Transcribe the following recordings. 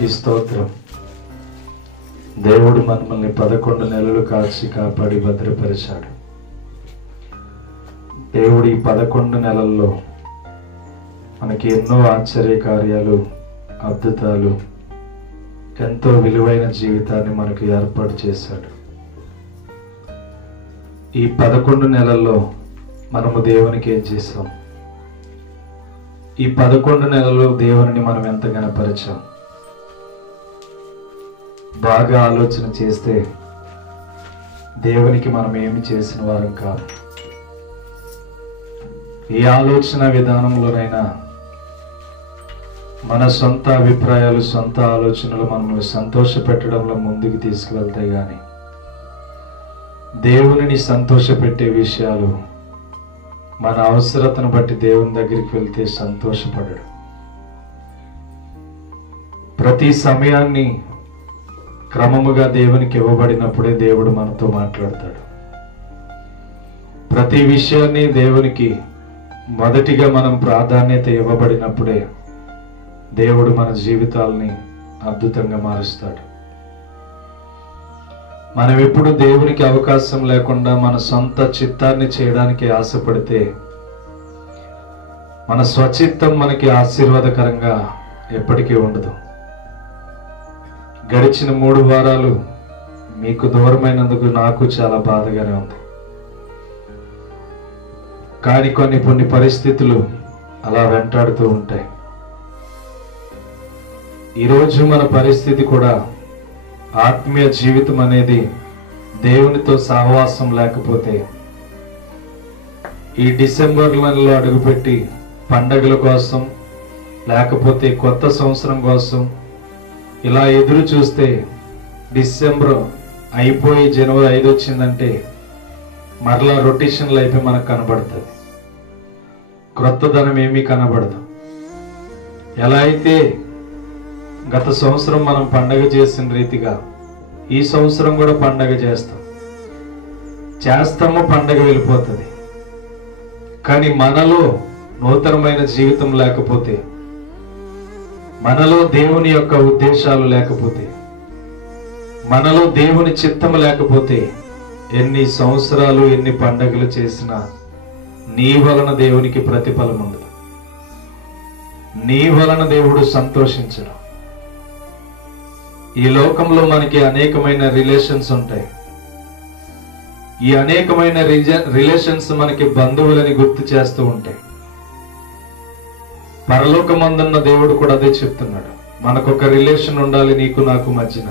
దేవునికి స్తోత్రం. దేవుడు మనల్ని 11 నెలలు కాచి కాపాడి భద్రపరిచాడు. దేవుడు ఈ 11 నెలల్లో మనకి ఎన్నో ఆశ్చర్య కార్యాలు, అద్భుతాలు, ఎంతో విలువైన జీవితాన్ని మనకు ఏర్పాటు చేశాడు. ఈ 11 నెలల్లో మనము దేవునికి ఏం చేసాం? ఈ 11 నెలల్లో దేవుని మనం ఎంత గణపరిచాం? బాగా ఆలోచన చేస్తే దేవునికి మనం ఏమి చేసిన వారం కాదు. ఈ ఆలోచన విధానంలోనైనా మన సొంత అభిప్రాయాలు, సొంత ఆలోచనలు మనల్ని సంతోష పెట్టడంలో ముందుకు తీసుకువెళ్తాయి. కానీ దేవునిని సంతోషపెట్టే విషయాలు మన అవసరతను బట్టి దేవుని దగ్గరికి వెళ్తే సంతోషపడడు. ప్రతి సమయాన్ని క్రమముగా దేవునికి ఇవ్వబడినప్పుడే దేవుడు మనతో మాట్లాడతాడు. ప్రతి విషయాన్ని దేవునికి మొదటిగా మనం ప్రాధాన్యత ఇవ్వబడినప్పుడే దేవుడు మన జీవితాలని అద్భుతంగా మారుస్తాడు. మనం ఎప్పుడు దేవునికి అవకాశం లేకుండా మన సొంత చిత్తాన్ని చేయడానికి ఆశపడితే మన స్వచిత్తం మనకి ఆశీర్వాదకరంగా ఎప్పటికీ ఉండదు. గడిచిన 3 వారాలు మీకు దూరమైనందుకు నాకు చాలా బాధగానే ఉంది. కానీ కొన్ని పరిస్థితులు అలా వెంటాడుతూ ఉంటాయి. ఈరోజు మన పరిస్థితి కూడా ఆత్మీయ జీవితం అనేది దేవునితో సహవాసం లేకపోతే, ఈ డిసెంబర్ నెలలో అడుగుపెట్టి పండగల కోసం లేకపోతే కొత్త సంవత్సరం కోసం ఇలా ఎదురు చూస్తే డిసెంబర్ అయిపోయి జనవరి 5 వచ్చిందంటే మరలా రొటేషన్లు అయిపోయి మనకు కనబడుతుంది. క్రొత్తదనం ఏమీ కనబడదు. ఎలా అయితే గత సంవత్సరం మనం పండగ చేసిన రీతిగా ఈ సంవత్సరం కూడా పండగ చేస్తాము, పండగ వెళ్ళిపోతుంది. కానీ మనలో నూతనమైన జీవితం లేకపోతే, మనలో దేవుని యొక్క ఉద్దేశాలు లేకపోతే, మనలో దేవుని చిత్తం లేకపోతే ఎన్ని సంవత్సరాలు ఎన్ని పండగలు చేసినా నీ వలన దేవునికి ప్రతిఫలం ఉండదు. నీ వలన దేవుడు సంతోషించడు. ఈ లోకంలో మనకి అనేకమైన రిలేషన్స్ ఉంటాయి. ఈ అనేకమైన రిలేషన్స్ మనకి బంధువులని గుర్తు చేస్తూ ఉంటాయి. పరలోకమందున్న దేవుడు కూడా అదే చెప్తున్నాడు. మనకొక రిలేషన్ ఉండాలి నీకు నాకు మధ్యన.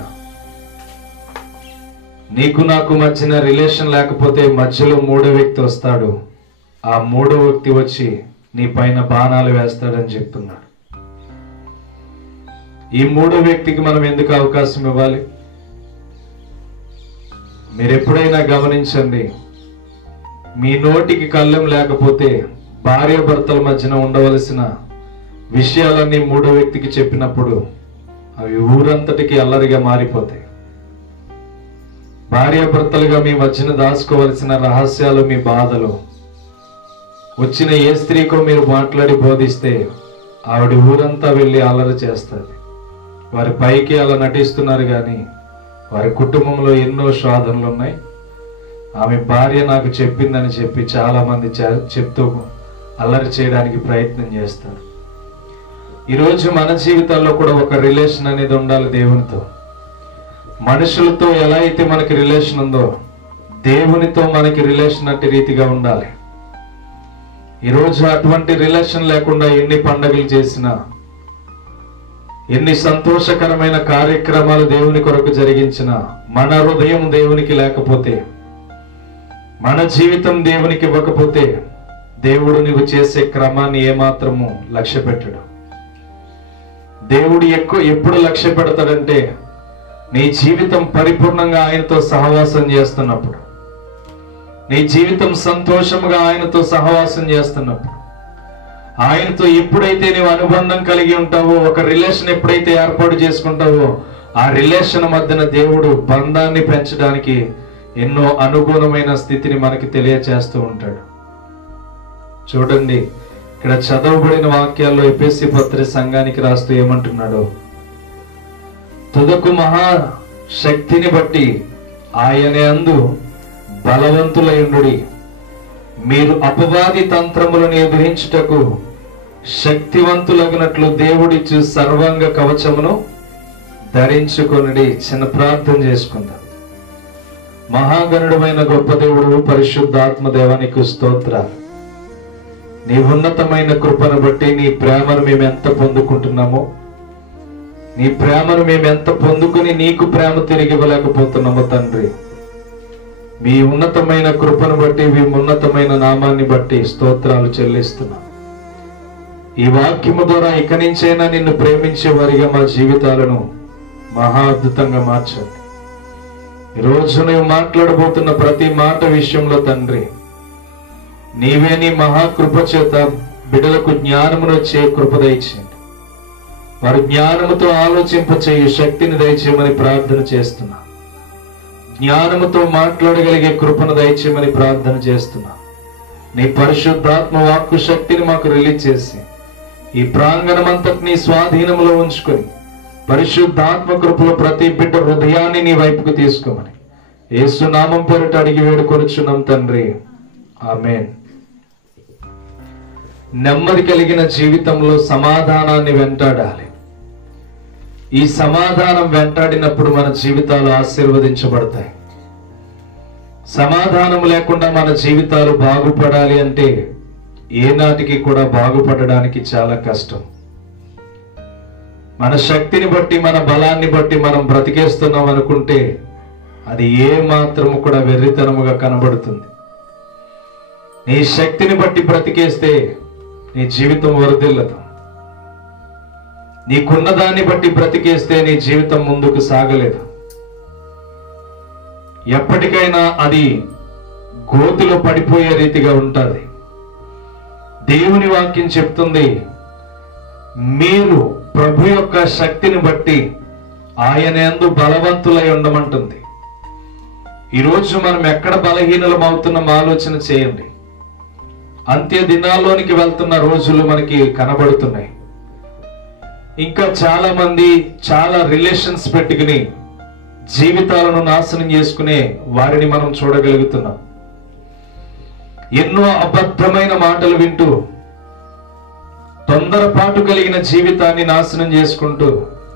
నీకు నాకు మధ్యన రిలేషన్ లేకపోతే మధ్యలో 3వ వ్యక్తి వస్తాడు. ఆ 3వ వ్యక్తి వచ్చి నీ పైన బాణాలు వేస్తాడని చెప్తున్నాడు. ఈ 3వ వ్యక్తికి మనం ఎందుకు అవకాశం ఇవ్వాలి? మీరు ఎప్పుడైనా గమనించండి, మీ నోటికి కళ్ళెం లేకపోతే భార్యాభర్తల మధ్యన ఉండవలసిన విషయాలన్నీ 3వ వ్యక్తికి చెప్పినప్పుడు అవి ఊరంతటికి అల్లరిగా మారిపోతాయి. భార్యాభర్తలుగా మీ మధ్యన దాచుకోవలసిన రహస్యాలు, మీ బాధలు వచ్చిన ఏ స్త్రీకో మీరు మాట్లాడి బోధిస్తే ఆవిడ ఊరంతా వెళ్ళి అల్లరి చేస్తుంది. వారి పైకి అలా నటిస్తున్నారు, కానీ వారి కుటుంబంలో ఎన్నో శోధనలు ఉన్నాయి. ఆమె భార్య నాకు చెప్పిందని చెప్పి చాలా మంది చెప్తూ అల్లరి చేయడానికి ప్రయత్నం చేస్తారు. ఈరోజు మన జీవితాల్లో కూడా ఒక రిలేషన్ అనేది ఉండాలి దేవునితో. మనుషులతో ఎలా అయితే మనకి రిలేషన్ ఉందో దేవునితో మనకి రిలేషన్ అంటే రీతిగా ఉండాలి. ఈరోజు అటువంటి రిలేషన్ లేకుండా ఎన్ని పండుగలు చేసినా, ఎన్ని సంతోషకరమైన కార్యక్రమాలు దేవుని కొరకు జరిగించినా మన హృదయం దేవునికి లేకపోతే, మన జీవితం దేవునికి ఇవ్వకపోతే దేవుడు నీవు చేసే క్రమాన్ని ఏమాత్రము లక్ష్య పెట్టడు. దేవుడు ఎప్పుడు లక్ష్య పెడతాడంటే నీ జీవితం పరిపూర్ణంగా ఆయనతో సహవాసం చేస్తున్నప్పుడు, నీ జీవితం సంతోషంగా ఆయనతో సహవాసం చేస్తున్నప్పుడు, ఆయనతో ఎప్పుడైతే నీవు అనుబంధం కలిగి ఉంటావో, ఒక రిలేషన్ ఎప్పుడైతే ఏర్పాటు చేసుకుంటావో, ఆ రిలేషన్ మధ్యన దేవుడు బంధాన్ని పెంచడానికి ఎన్నో అనుగుణమైన స్థితిని మనకి తెలియచేస్తూ ఉంటాడు. చూడండి, ఇక్కడ చదవబడిన వాక్యాల్లో ఎఫెసీ పత్రిక సంఘానికి రాస్తూ ఏమంటున్నాడు? తుదకు మహాశక్తిని బట్టి ఆయన యందు బలవంతులయుండుడి. మీరు అపవాది తంత్రములను ఎదిరించుటకు శక్తివంతులగినట్లు దేవుడిచ్చు సర్వాంగ కవచమును ధరించుకొనుడి. చిన్న ప్రార్థన చేసుకుందాం. మహాగణుడమైన గొప్ప దేవుడు పరిశుద్ధాత్మ దేవానికి స్తోత్రాలు. నీ ఉన్నతమైన కృపను బట్టి నీ ప్రేమను మేము ఎంత పొందుకుంటున్నామో, నీ ప్రేమను మేము ఎంత పొందుకుని నీకు ప్రేమ తిరిగి ఇవ్వలేకపోతున్నామో తండ్రి, మీ ఉన్నతమైన కృపను బట్టి మీ ఉన్నతమైన నామాన్ని బట్టి స్తోత్రాలు చెల్లిస్తున్నాం. ఈ వాక్యము ద్వారా ఇక నుంచైనా నిన్ను ప్రేమించే వారిగా మా జీవితాలను మహా అద్భుతంగా మార్చండి. ఈరోజు నువ్వు మాట్లాడబోతున్న ప్రతి మాట విషయంలో తండ్రి, నీవే నీ మహాకృప చేత బిడ్డలకు జ్ఞానమును వచ్చే కృప దయచేయండి. వారి జ్ఞానముతో ఆలోచింపచేయ శక్తిని దయచేయమని ప్రార్థన చేస్తున్నా. జ్ఞానముతో మాట్లాడగలిగే కృపను దయచేయమని ప్రార్థన చేస్తున్నా. నీ పరిశుద్ధాత్మ వాక్కు శక్తిని మాకు రిలీజ్ చేసి ఈ ప్రాంగణమంతటి నీ స్వాధీనంలో ఉంచుకొని పరిశుద్ధాత్మ కృపలో ప్రతి బిడ్డ హృదయాన్ని నీ వైపుకు తీసుకోమని యేసు నామం పేరిట అడిగి వేడుకొనుచున్నాం తండ్రి, ఆమేన్. నెమ్మది కలిగిన జీవితంలో సమాధానాన్ని వెంటాడాలి. ఈ సమాధానం వెంటాడినప్పుడు మన జీవితాలు ఆశీర్వదించబడతాయి. సమాధానం లేకుండా మన జీవితాలు బాగుపడాలి అంటే ఏనాటికి కూడా బాగుపడడానికి చాలా కష్టం. మన శక్తిని బట్టి మన బలాన్ని బట్టి మనం బ్రతికేస్తున్నాం అనుకుంటే అది ఏ మాత్రము కూడా వెర్రితనముగా కనబడుతుంది. నీ శక్తిని బట్టి బ్రతికేస్తే నీ జీవితం వరదిల్లదు. నీకున్న దాన్ని బట్టి బ్రతికేస్తే నీ జీవితం ముందుకు సాగలేదు. ఎప్పటికైనా అది గోతిలో పడిపోయే రీతిగా ఉంటుంది. దేవుని వాక్యం చెప్తుంది, మీరు ప్రభు యొక్క శక్తిని బట్టి ఆయన యందు బలవంతులై ఉండమంటుంది. ఈరోజు మనం ఎక్కడ బలహీనలం అవుతున్నాం ఆలోచన చేయండి. అంత్య దినాల్లోనికి వెళ్తున్న రోజులు మనకి కనబడుతున్నాయి. ఇంకా చాలా మంది చాలా రిలేషన్స్ పెట్టుకుని జీవితాలను నాశనం చేసుకునే వారిని మనం చూడగలుగుతున్నాం. ఎన్నో అబద్ధమైన మాటలు వింటూ తొందరపాటు కలిగిన జీవితాన్ని నాశనం చేసుకుంటూ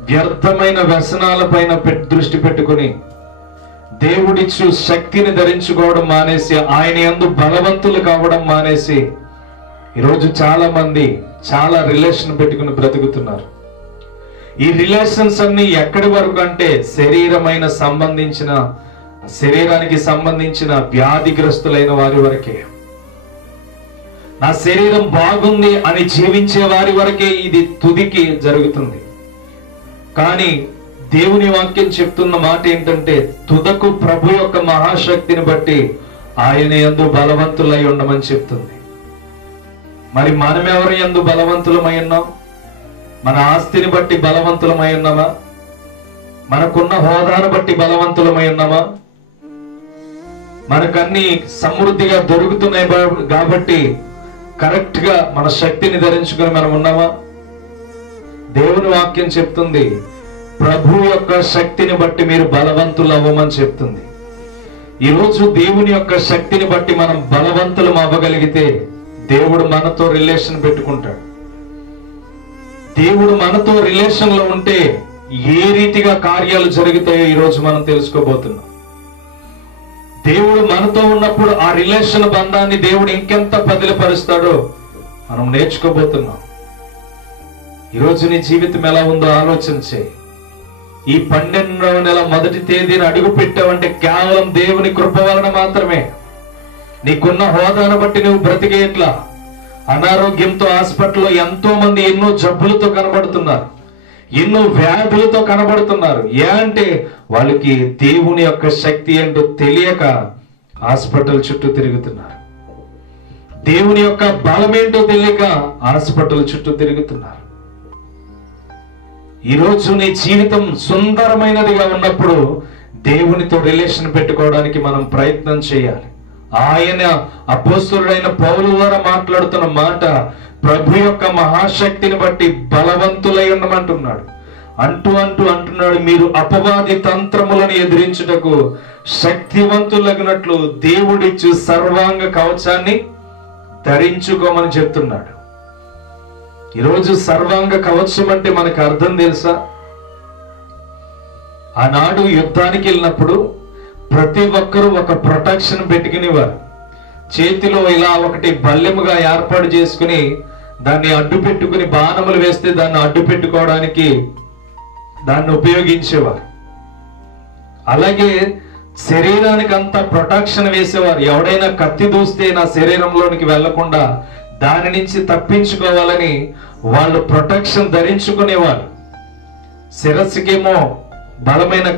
వ్యర్థమైన వ్యసనాల పైన దృష్టి పెట్టుకుని దేవుడిచ్చు శక్తిని ధరించుకోవడం మానేసి ఆయన యందు బలవంతులు కావడం మానేసి ఈరోజు చాలా మంది చాలా రిలేషన్ పెట్టుకుని బ్రతుకుతున్నారు. ఈ రిలేషన్స్ అన్ని ఎక్కడి వరకు అంటే శరీరానికి సంబంధించిన వ్యాధిగ్రస్తులైన వారి వరకే. నా శరీరం బాగుంది అని జీవించే వారి వరకే ఇది తుదికి జరుగుతుంది. కానీ దేవుని వాక్యం చెప్తున్న మాట ఏంటంటే, తుదకు ప్రభు యొక్క మహాశక్తిని బట్టి ఆయన యందు బలవంతులై ఉండమని చెప్తుంది. మరి మనం ఎవరి యందు బలవంతులమై ఉన్నాం? మన ఆస్తిని బట్టి బలవంతులమై ఉన్నామా? మనకున్న హోదాను బట్టి బలవంతులమై ఉన్నామా? మనకన్నీ సమృద్ధిగా దొరుకుతున్నాయి కాబట్టి కరెక్ట్ గా మన శక్తిని ధరించుకొని మనం ఉన్నామా? దేవుని వాక్యం చెప్తుంది, ప్రభు యొక్క శక్తిని బట్టి మీరు బలవంతులు అవ్వమని చెప్తుంది. ఈరోజు దేవుని యొక్క శక్తిని బట్టి మనం బలవంతులం అవ్వగలిగితే దేవుడు మనతో రిలేషన్ పెట్టుకుంటాడు. దేవుడు మనతో రిలేషన్ లో ఉంటే ఏ రీతిగా కార్యాలు జరుగుతాయో ఈరోజు మనం తెలుసుకోబోతున్నాం. దేవుడు మనతో ఉన్నప్పుడు ఆ రిలేషన్ బంధాన్ని దేవుడు ఇంకెంత బదిలీపరుస్తాడో మనం నేర్చుకోబోతున్నాం. ఈరోజు నీ జీవితం ఎలా ఉందో ఆలోచన చేయి. ఈ 12వ నెల 1వ తేదీన అడుగు పెట్టావంటే కేవలం దేవుని కృప వలన మాత్రమే. నీకున్న హోదాను బట్టి నువ్వు బ్రతికేట్లా. అనారోగ్యంతో హాస్పిటల్లో ఎంతో మంది ఎన్నో జబ్బులతో కనబడుతున్నారు, ఎన్నో వ్యాధులతో కనబడుతున్నారు. ఏ అంటే వాళ్ళకి దేవుని యొక్క శక్తి ఏంటో తెలియక హాస్పిటల్ చుట్టూ తిరుగుతున్నారు. దేవుని యొక్క బలం ఏంటో తెలియక హాస్పిటల్ చుట్టూ తిరుగుతున్నారు. ఈరోజు నీ జీవితం సుందరమైనదిగా ఉన్నప్పుడు దేవునితో రిలేషన్ పెట్టుకోవడానికి మనం ప్రయత్నం చేయాలి. ఆయన అపోస్తలుడైన పౌలు ద్వారా మాట్లాడుతున్న మాట, ప్రభు యొక్క మహాశక్తిని బట్టి బలవంతులై ఉండమంటున్నాడు. అంటున్నాడు, మీరు అపవాది తంత్రములను ఎదిరించుటకు శక్తివంతులగినట్లు దేవుడిచ్చు సర్వాంగ కవచాన్ని ధరించుకోమని చెప్తున్నాడు. ఈరోజు సర్వాంగ కవచం అంటే మనకు అర్థం తెలుసా? ఆనాడు యుద్ధానికి వెళ్ళినప్పుడు ప్రతి ఒక్కరూ ఒక ప్రొటెక్షన్ పెట్టుకునేవారు. చేతిలో ఇలా ఒకటి బల్లెముగా ఏర్పాటు చేసుకుని దాన్ని అడ్డు పెట్టుకుని బాణములు వేస్తే దాన్ని అడ్డు పెట్టుకోవడానికి దాన్ని ఉపయోగించేవారు. అలాగే శరీరానికి అంతా ప్రొటెక్షన్ వేసేవారు. ఎవడైనా కత్తి దూస్తే నా శరీరంలోనికి వెళ్లకుండా దాని నుంచి తప్పించుకోవాలని వాళ్ళు ప్రొటెక్షన్ ధరించుకునేవారు. శిరస్సుకేమో బలమైన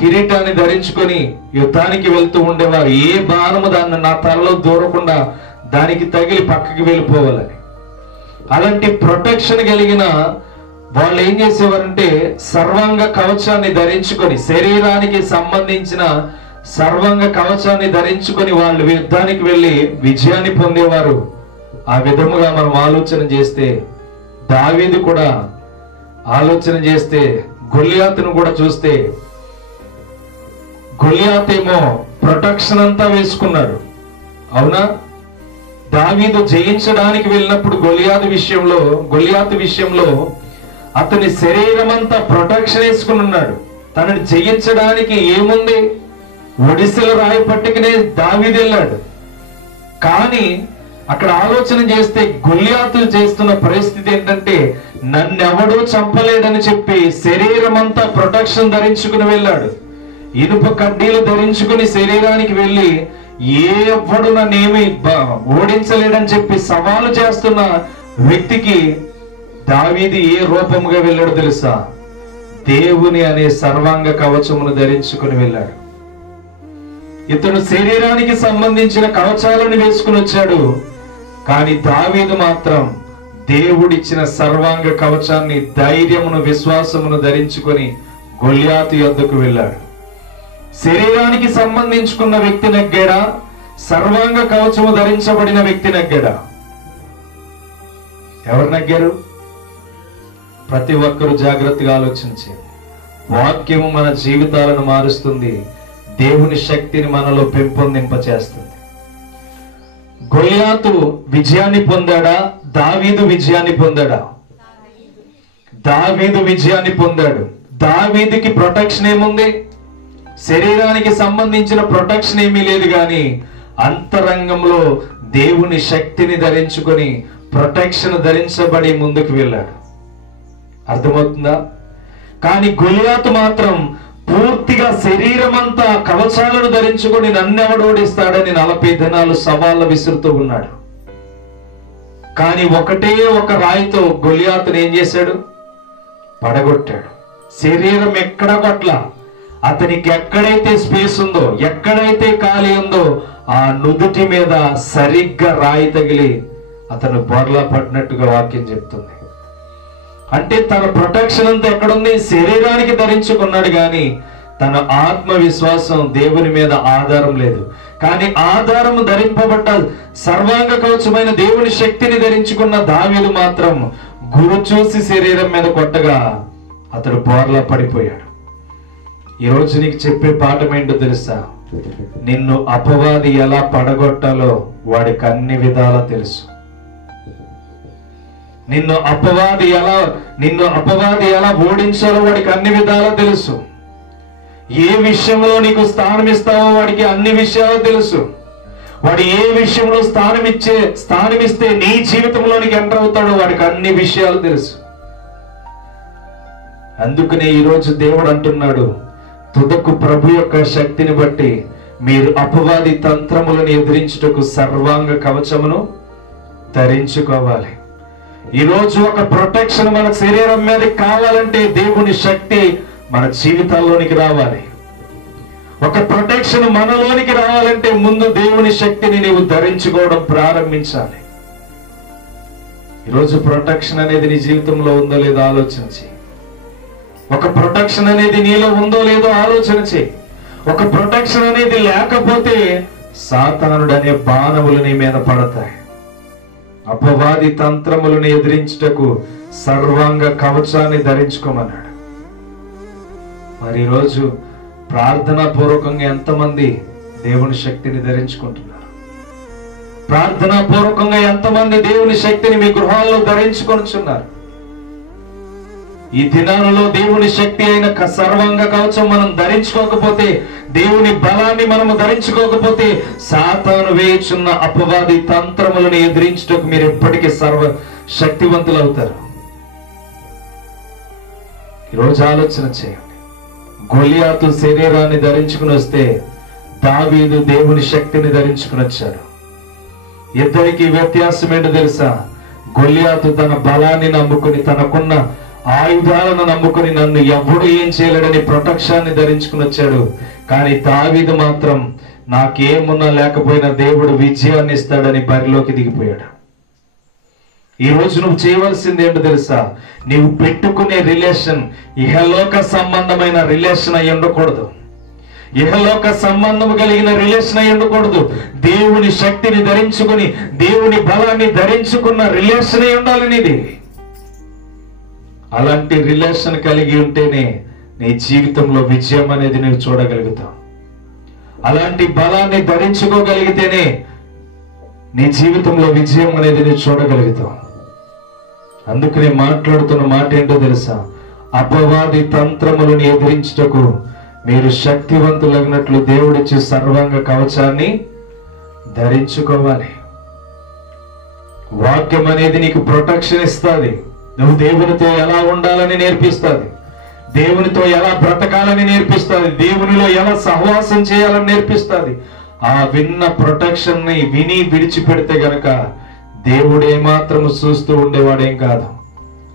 కిరీటాన్ని ధరించుకొని యుద్ధానికి వెళ్తూ ఉండేవారు. ఏ బాణము దాన్ని నా తలలో దూరకుండా దానికి తగిలి పక్కకి వెళ్ళిపోవాలని. అలాంటి ప్రొటెక్షన్ కలిగిన వాళ్ళు ఏం చేసేవారంటే సర్వాంగ కవచాన్ని ధరించుకొని, శరీరానికి సంబంధించిన సర్వాంగ కవచాన్ని ధరించుకొని వాళ్ళు యుద్ధానికి వెళ్ళి విజయాన్ని పొందేవారు. ఆ విధముగా మనం ఆలోచన చేస్తే దావీదు కూడా ఆలోచన చేస్తే గొల్లియాతును కూడా చూస్తే గొల్లియాత్ ఏమో ప్రొటెక్షన్ అంతా వేసుకున్నాడు. అవునా? దావీదు జయించడానికి వెళ్ళినప్పుడు గొల్లియాతు విషయంలో అతని శరీరం అంతా ప్రొటెక్షన్ వేసుకుని ఉన్నాడు. తనని జయించడానికి ఏముంది? ఒడిశల రాయి పట్టుకునే దావీదు వెళ్ళాడు. కానీ అక్కడ ఆలోచన చేస్తే గొల్లియాతు చేస్తున్న పరిస్థితి ఏంటంటే నన్నెవడూ చంపలేడని చెప్పి శరీరం అంతా ప్రొటెక్షన్ ధరించుకుని వెళ్ళాడు. ఇనుప కడ్డీలు ధరించుకుని శరీరానికి వెళ్ళి ఎవ్వడు నన్నేమి ఓడించలేడని చెప్పి సవాలు చేస్తున్న వ్యక్తికి దావీదు ఏ రూపముగా వెళ్ళాడు తెలుసా? దేవుని అనే సర్వాంగ కవచమును ధరించుకుని వెళ్ళాడు. ఇతను శరీరానికి సంబంధించిన కవచాలను వేసుకుని వచ్చాడు. కానీ దావీదు మాత్రం దేవుడిచ్చిన సర్వాంగ కవచాన్ని, ధైర్యమును, విశ్వాసమును ధరించుకొని గొల్లియాతు యొద్దకు వెళ్ళాడు. శరీరానికి సంబంధించుకున్న వ్యక్తి నగ్గాడా? సర్వాంగ కవచము ధరించబడిన వ్యక్తి నగ్గాడా? ఎవరు నగ్గారు? ప్రతి ఒక్కరూ జాగ్రత్తగా ఆలోచించి, వాక్యము మన జీవితాలను మారుస్తుంది. దేవుని శక్తిని మనలో పెంపొందింపచేస్తుంది. గొల్లియాతు విజయాన్ని పొందాడా? దావీదు విజయాన్ని పొందాడా? దావీదు విజయాన్ని పొందాడు. దావీదుకి ప్రొటెక్షన్ ఏముంది? శరీరానికి సంబంధించిన ప్రొటెక్షన్ ఏమీ లేదు. కానీ అంతరంగంలో దేవుని శక్తిని ధరించుకొని ప్రొటెక్షన్ ధరించబడి ముందుకు వెళ్ళాడు. అర్థమవుతుందా? కానీ గొల్లియాతు మాత్రం పూర్తిగా శరీరం అంతా కవచాలను ధరించుకొని నన్నెవడు ఓడిస్తాడని 40 దినాలు సవాళ్ళ విసురుతూ ఉన్నాడు. కానీ ఒకటే ఒక రాయితో గొల్లియాతుని ఏం చేశాడు? పడగొట్టాడు. శరీరం ఎక్కడ కొట్ల, అతనికి ఎక్కడైతే స్పేస్ ఉందో, ఎక్కడైతే ఖాళీ ఉందో ఆ నుదుటి మీద సరిగ్గా రాయి తగిలి అతను బోర్లా పడినట్టుగా వాక్యం చెప్తుంది. అంటే తన ప్రొటెక్షన్ అంతా ఎక్కడుంది? శరీరానికి ధరించుకున్నాడు. కానీ తన ఆత్మవిశ్వాసం దేవుని మీద ఆధారం లేదు. కానీ ఆధారము ధరింపబడ్డ సర్వాంగ కవచమైన దేవుని శక్తిని ధరించుకున్న దావీదు మాత్రం గురు చూసి శరీరం మీద కొట్టగా అతడు బోర్లా పడిపోయాడు. ఈరోజు నీకు చెప్పే పాఠం ఏంటో తెలుసా? నిన్ను అపవాది ఎలా పడగొట్టాలో వాడికి అన్ని విధాలా తెలుసు. నిన్ను అపవాది ఎలా ఓడించాలో వాడికి అన్ని విధాలా తెలుసు. ఏ విషయంలో నీకు స్థానం ఇస్తావో వాడికి అన్ని విషయాలు తెలుసు. వాడు ఏ విషయంలో స్థానమిస్తే నీ జీవితంలోనికి ఎంటర్ అవుతాడో వాడికి అన్ని విషయాలు తెలుసు. అందుకనే ఈరోజు దేవుడు అంటున్నాడు, తుదకు ప్రభు యొక్క శక్తిని బట్టి మీరు అపవాది తంత్రములను ఎదిరించుటకు సర్వాంగ కవచమును ధరించుకోవాలి. ఈరోజు ఒక ప్రొటెక్షన్ మన శరీరం మీద కావాలంటే దేవుని శక్తి మన జీవితాల్లోనికి రావాలి. ఒక ప్రొటెక్షన్ మనలోనికి రావాలంటే ముందు దేవుని శక్తిని నీవు ధరించుకోవడం ప్రారంభించాలి. ఈరోజు ప్రొటెక్షన్ అనేది నీ జీవితంలో ఉందో లేదో ఆలోచించి, ఒక ప్రొటెక్షన్ అనేది నీలో ఉందో లేదో ఆలోచన చేయి. ఒక ప్రొటెక్షన్ అనేది లేకపోతే సాతానుడు అనే బాణములు నీ మీద పడతాయి. అపవాది తంత్రములను ఎదిరించుటకు సర్వాంగ కవచాన్ని ధరించుకోమన్నాడు. మరి ఈరోజు ప్రార్థనా పూర్వకంగా ఎంతమంది దేవుని శక్తిని ధరించుకుంటున్నారు? ప్రార్థనా పూర్వకంగా ఎంతమంది దేవుని శక్తిని మీ గృహాల్లో ధరించుకొనుచున్నారు? ఈ దినాలలో దేవుని శక్తి అయిన సర్వాంగ కవచం మనం ధరించుకోకపోతే, దేవుని బలాన్ని మనము ధరించుకోకపోతే, సాతాను వేయుచున్న అపవాది తంత్రములను ఎదిరించుటకు మీరు ఎప్పటికీ సర్వ శక్తివంతులు అవుతారు. ఈరోజు ఆలోచన చేయండి. గొలియాతు శరీరాన్ని ధరించుకుని వస్తే, దావీదు దేవుని శక్తిని ధరించుకుని వచ్చాడు. ఇద్దరికి వ్యత్యాసం ఏంటో తెలుసా? గొలియాతు తన బలాన్ని నమ్ముకుని, తనకున్న ఆయుధాలను నమ్ముకుని, నన్ను ఎవడు ఏం చేయలేడని ప్రొటెక్షన్ని ధరించుకుని వచ్చాడు. కానీ దావీదు మాత్రం నాకేమున్నా లేకపోయినా దేవుడు విజయాన్ని ఇస్తాడని బరిలోకి దిగిపోయాడు. ఈ రోజు నువ్వు చేయవలసింది ఏంటో తెలుసా? నీవు పెట్టుకునే రిలేషన్ ఇహలోక సంబంధమైన రిలేషన్ అయి ఉండకూడదు. ఇహలోక సంబంధం కలిగిన రిలేషన్ అయి ఉండకూడదు. దేవుని శక్తిని ధరించుకుని, దేవుని బలాన్ని ధరించుకున్న రిలేషన్ అయి ఉండాలి నీది. అలాంటి రిలేషన్ కలిగి ఉంటేనే నీ జీవితంలో విజయం అనేది నువ్వు చూడగలుగుతావు. అలాంటి బలాన్ని ధరించుకోగలిగితేనే నీ జీవితంలో విజయం అనేది నువ్వు చూడగలుగుతావు. అందుకనే మాట్లాడుతున్న మాట ఏంటో తెలుసా? అపవాది తంత్రములను ఎదిరించుటకు మీరు శక్తివంతులగినట్లు దేవుడిచ్చే సర్వాంగ కవచాన్ని ధరించుకోవాలి. వాక్యం అనేది నీకు ప్రొటెక్షన్ ఇస్తుంది. నువ్వు దేవునితో ఎలా ఉండాలని నేర్పిస్తుంది. దేవునితో ఎలా బ్రతకాలని నేర్పిస్తుంది. దేవునిలో ఎలా సహవాసం చేయాలని నేర్పిస్తుంది. ఆ విన్న ప్రొటెక్షన్ ని విని విడిచిపెడితే గనక దేవుడు ఏమాత్రము చూస్తూ ఉండేవాడేం కాదు.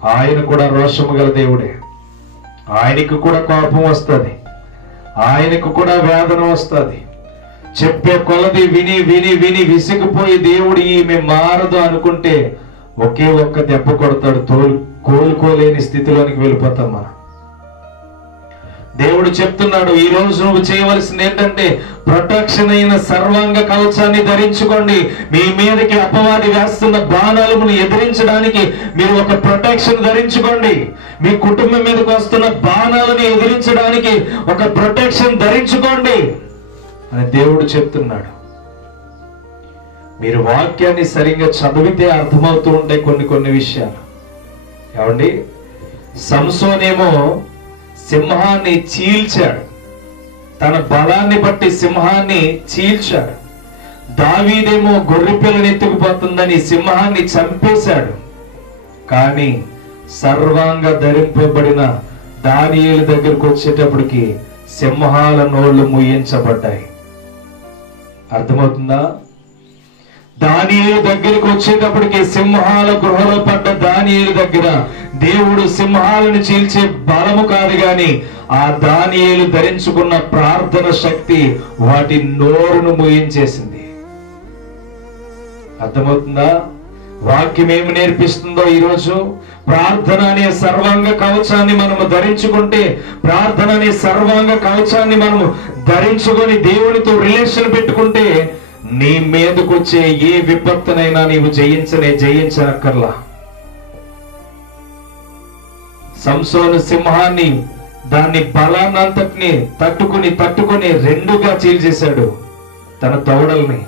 ఆయన కూడా రోషము గల దేవుడే. ఆయనకు కూడా కోపం వస్తుంది. ఆయనకు కూడా వేదన వస్తుంది. చెప్పే కొలది విని విని విని విసిగిపోయి దేవుడు ఈమె మారదు అనుకుంటే ఒకే ఒక్క దెబ్బ కొడతాడు. కోలుకోలేని స్థితిలోనికి వెళ్ళిపోతాం మనం. దేవుడు చెప్తున్నాడు, ఈ రోజు నువ్వు చేయవలసింది ఏంటంటే ప్రొటెక్షన్ అయిన సర్వాంగ కవచాన్ని ధరించుకోండి. మీ మీదకి అపవాది వేస్తున్న బాణాలను ఎదిరించడానికి మీరు ఒక ప్రొటెక్షన్ ధరించుకోండి. మీ కుటుంబం మీదకి వస్తున్న బాణాలను ఎదిరించడానికి ఒక ప్రొటెక్షన్ ధరించుకోండి అని దేవుడు చెప్తున్నాడు. మీరు వాక్యాన్ని సరిగ్గా చదివితే అర్థమవుతూ ఉంటాయి కొన్ని విషయాలు. ఏమండి, సంసోనేమో సింహాన్ని చీల్చాడు. తన బలాన్ని బట్టి సింహాన్ని చీల్చాడు. దావీదేమో గొర్రెపిల్లని ఎత్తుకుపోతుందని సింహాన్ని చంపేశాడు. కానీ సర్వాంగ ధరింపబడిన దానియేలు దగ్గరకు వచ్చేటప్పటికి సింహాల నోళ్లు ముయ్యించబడ్డాయి. అర్థమవుతుందా? దానియేలు దగ్గరికి వచ్చేటప్పటికి సింహాల గృహలో పడ్డ దానియేలు దగ్గర దేవుడు సింహాలను చీల్చే బలము కాదు గాని ఆ దానియేలు ధరించుకున్న ప్రార్థన శక్తి వాటి నోరును ముయించేసింది. అర్థమవుతుందా? వాక్యం ఏమి నేర్పిస్తుందో ఈరోజు? ప్రార్థన అనే సర్వాంగ కవచాన్ని మనము ధరించుకుంటే, ప్రార్థన అనే సర్వాంగ కవచాన్ని మనము ధరించుకొని దేవునితో రిలేషన్ పెట్టుకుంటే నీ మీదకు వచ్చే ఏ విపత్తునైనా నీవు జయించనక్కర్లా. సంసోను సింహాన్ని దాన్ని బలాన్నంతటిని తట్టుకుని రెండుగా చీల్చేశాడు తన దవడల్ని.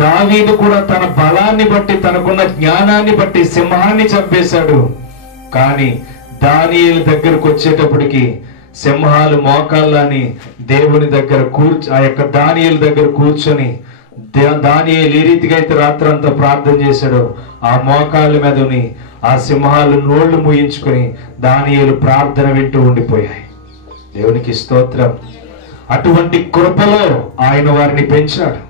దావీదు కూడా తన బలాన్ని బట్టి, తనకున్న జ్ఞానాన్ని బట్టి సింహాన్ని చంపేశాడు. కానీ దానియేలు దగ్గరకు వచ్చేటప్పటికి సింహాలు మోకాళ్ళని దేవుని దగ్గర ఆ యొక్క దానియేలు దగ్గర కూర్చొని, దానియేలు ఏ రీతిగా అయితే రాత్రంతా ప్రార్థన చేశాడో ఆ మోకాళ్ళ మీదని ఆ సింహాలు నోళ్లు ముయించుకొని దానియేలు ప్రార్థన వింటూ ఉండిపోయాయి. దేవునికి స్తోత్రం. అటువంటి కృపలో ఆయన వారిని పెంచాడు.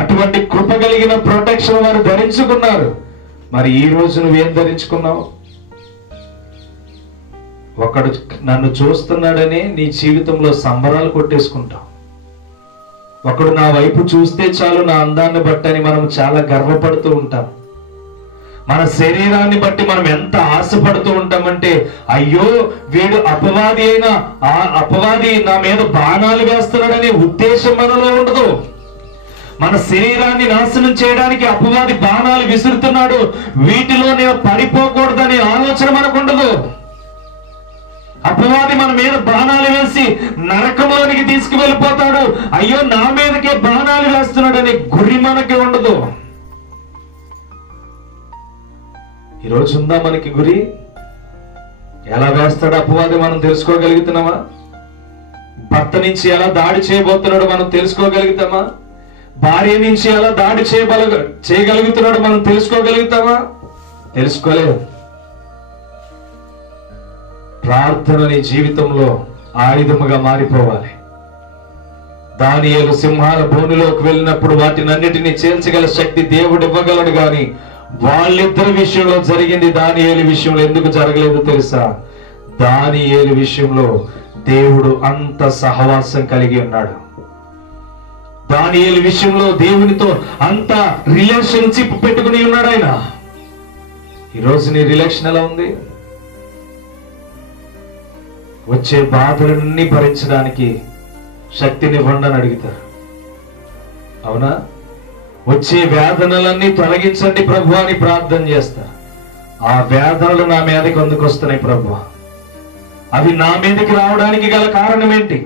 అటువంటి కృప కలిగిన ప్రొటెక్షన్ వారు ధరించుకున్నారు. మరి ఈ రోజు నువ్వేం ధరించుకున్నావు? ఒకడు నన్ను చూస్తున్నాడని నీ జీవితంలో సంబరాలు కొట్టేసుకుంటావు. ఒకడు నా వైపు చూస్తే చాలు నా అందాన్ని బట్టి అని మనం చాలా గర్వపడుతూ ఉంటాం. మన శరీరాన్ని బట్టి మనం ఎంత ఆశపడుతూ ఉంటామంటే, అయ్యో వీడు అపవాది అయినా ఆ అపవాది నా మీద బాణాలు వేస్తున్నాడనే ఉద్దేశం మనలో ఉండదు. మన శరీరాన్ని నాశనం చేయడానికి అపవాది బాణాలు విసురుతున్నాడు. వీటిలో నేను పడిపోకూడదనే ఆలోచన మనకు ఉండదు. అపవాది మన మీద బాణాలు వేసి నరకంలోనికి తీసుకువెళ్ళిపోతాడు. అయ్యో నా మీదకే బాణాలు వేస్తున్నాడు అనే గురి మనకి ఉండదు. ఈరోజు ఉందా మనకి గురి? ఎలా వేస్తాడు అపవాది మనం తెలుసుకోగలుగుతున్నామా? భర్త నుంచి ఎలా దాడి చేయబోతున్నాడో మనం తెలుసుకోగలుగుతామా? భార్య నుంచి ఎలా దాడి చేయగలుగుతున్నాడో మనం తెలుసుకోగలుగుతామా? తెలుసుకోలేదు. ప్రార్థన నీ జీవితంలో ఆయుధముగా మారిపోవాలి. దానియేలు సింహాల బోనులోకి వెళ్ళినప్పుడు వాటినన్నిటినీ చేల్చగల శక్తి దేవుడు ఇవ్వగలడు. గాని వాళ్ళిద్దరి విషయంలో జరిగింది, దానియేలు విషయంలో ఎందుకు జరగలేదు తెలుసా? దానియేలు విషయంలో దేవుడు అంత సహవాసం కలిగి ఉన్నాడు. దానియేలు విషయంలో దేవునితో అంత రిలేషన్షిప్ పెట్టుకుని ఉన్నాడు ఆయన. ఈరోజు నీ రిలేషన్ ఎలా ఉంది? వచ్చే బాధలన్నీ భరించడానికి శక్తినివ్వండి అని అడుగుతారు, అవునా? వచ్చే వేదనలన్నీ తొలగించండి ప్రభు అని ప్రార్థన చేస్తారు. ఆ వేదనలు నా మీదకి ఎందుకు వస్తున్నాయి ప్రభు? అవి నా మీదకి రావడానికి గల కారణం ఏంటి?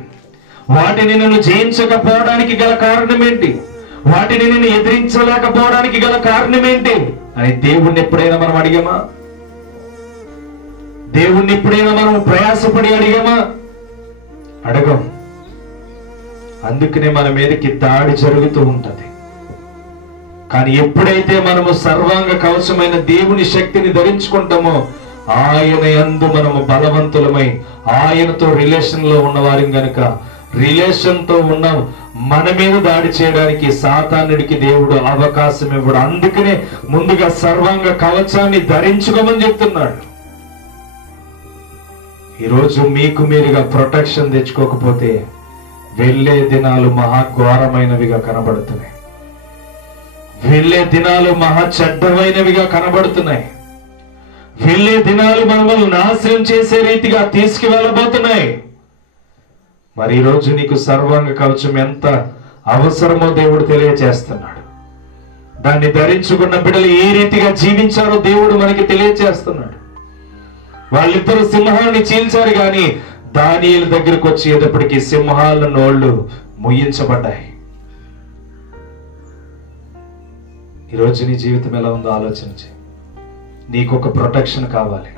వాటిని నేను జయించకపోవడానికి గల కారణం ఏంటి? వాటిని నేను ఎదిరించలేకపోవడానికి గల కారణం ఏంటి అని దేవుణ్ణి ఎప్పుడైనా మనం అడిగామా? దేవుణ్ణి ఎప్పుడైనా మనం ప్రయాసపడి అడిగామా? అడగం. అందుకనే మన మీదకి దాడి జరుగుతూ ఉంటది. కానీ ఎప్పుడైతే మనము సర్వాంగ కవచమైన దేవుని శక్తిని ధరించుకుంటామో ఆయన యందు మనము బలవంతులమై ఆయనతో రిలేషన్ లో ఉన్నవారి గనుక రిలేషన్ తో ఉన్న మన మీద దాడి చేయడానికి సాతానుడికి దేవుడు అవకాశం ఇవ్వడు. అందుకనే ముందుగా సర్వాంగ కవచాన్ని ధరించుకోమని చెప్తున్నాడు. ఈరోజు మీకు మీరుగా ప్రొటెక్షన్ తెచ్చుకోకపోతే వెళ్ళే దినాలు మహా ఘోరమైనవిగా కనబడుతున్నాయి. వెళ్ళే దినాలు మహా చెడ్డమైనవిగా కనబడుతున్నాయి. వెళ్ళే దినాలు మనల్ని నాశనం చేసే రీతిగా తీసుకువెళ్ళబోతున్నాయి. మరి ఈరోజు నీకు సర్వాంగ కవచం ఎంత అవసరమో దేవుడు తెలియచేస్తున్నాడు. దాన్ని ధరించుకున్న బిడ్డలు ఏ రీతిగా జీవించారో దేవుడు మనకి తెలియచేస్తున్నాడు. వాళ్ళిద్దరు సింహాన్ని చీల్చారు, గాని దానియేలు దగ్గరకు వచ్చేటప్పటికి సింహాల నోళ్లు ముయ్యించబడ్డాయి. ఈరోజు నీ జీవితం ఎలా ఉందో ఆలోచించి, నీకు ఒక ప్రొటెక్షన్ కావాలి.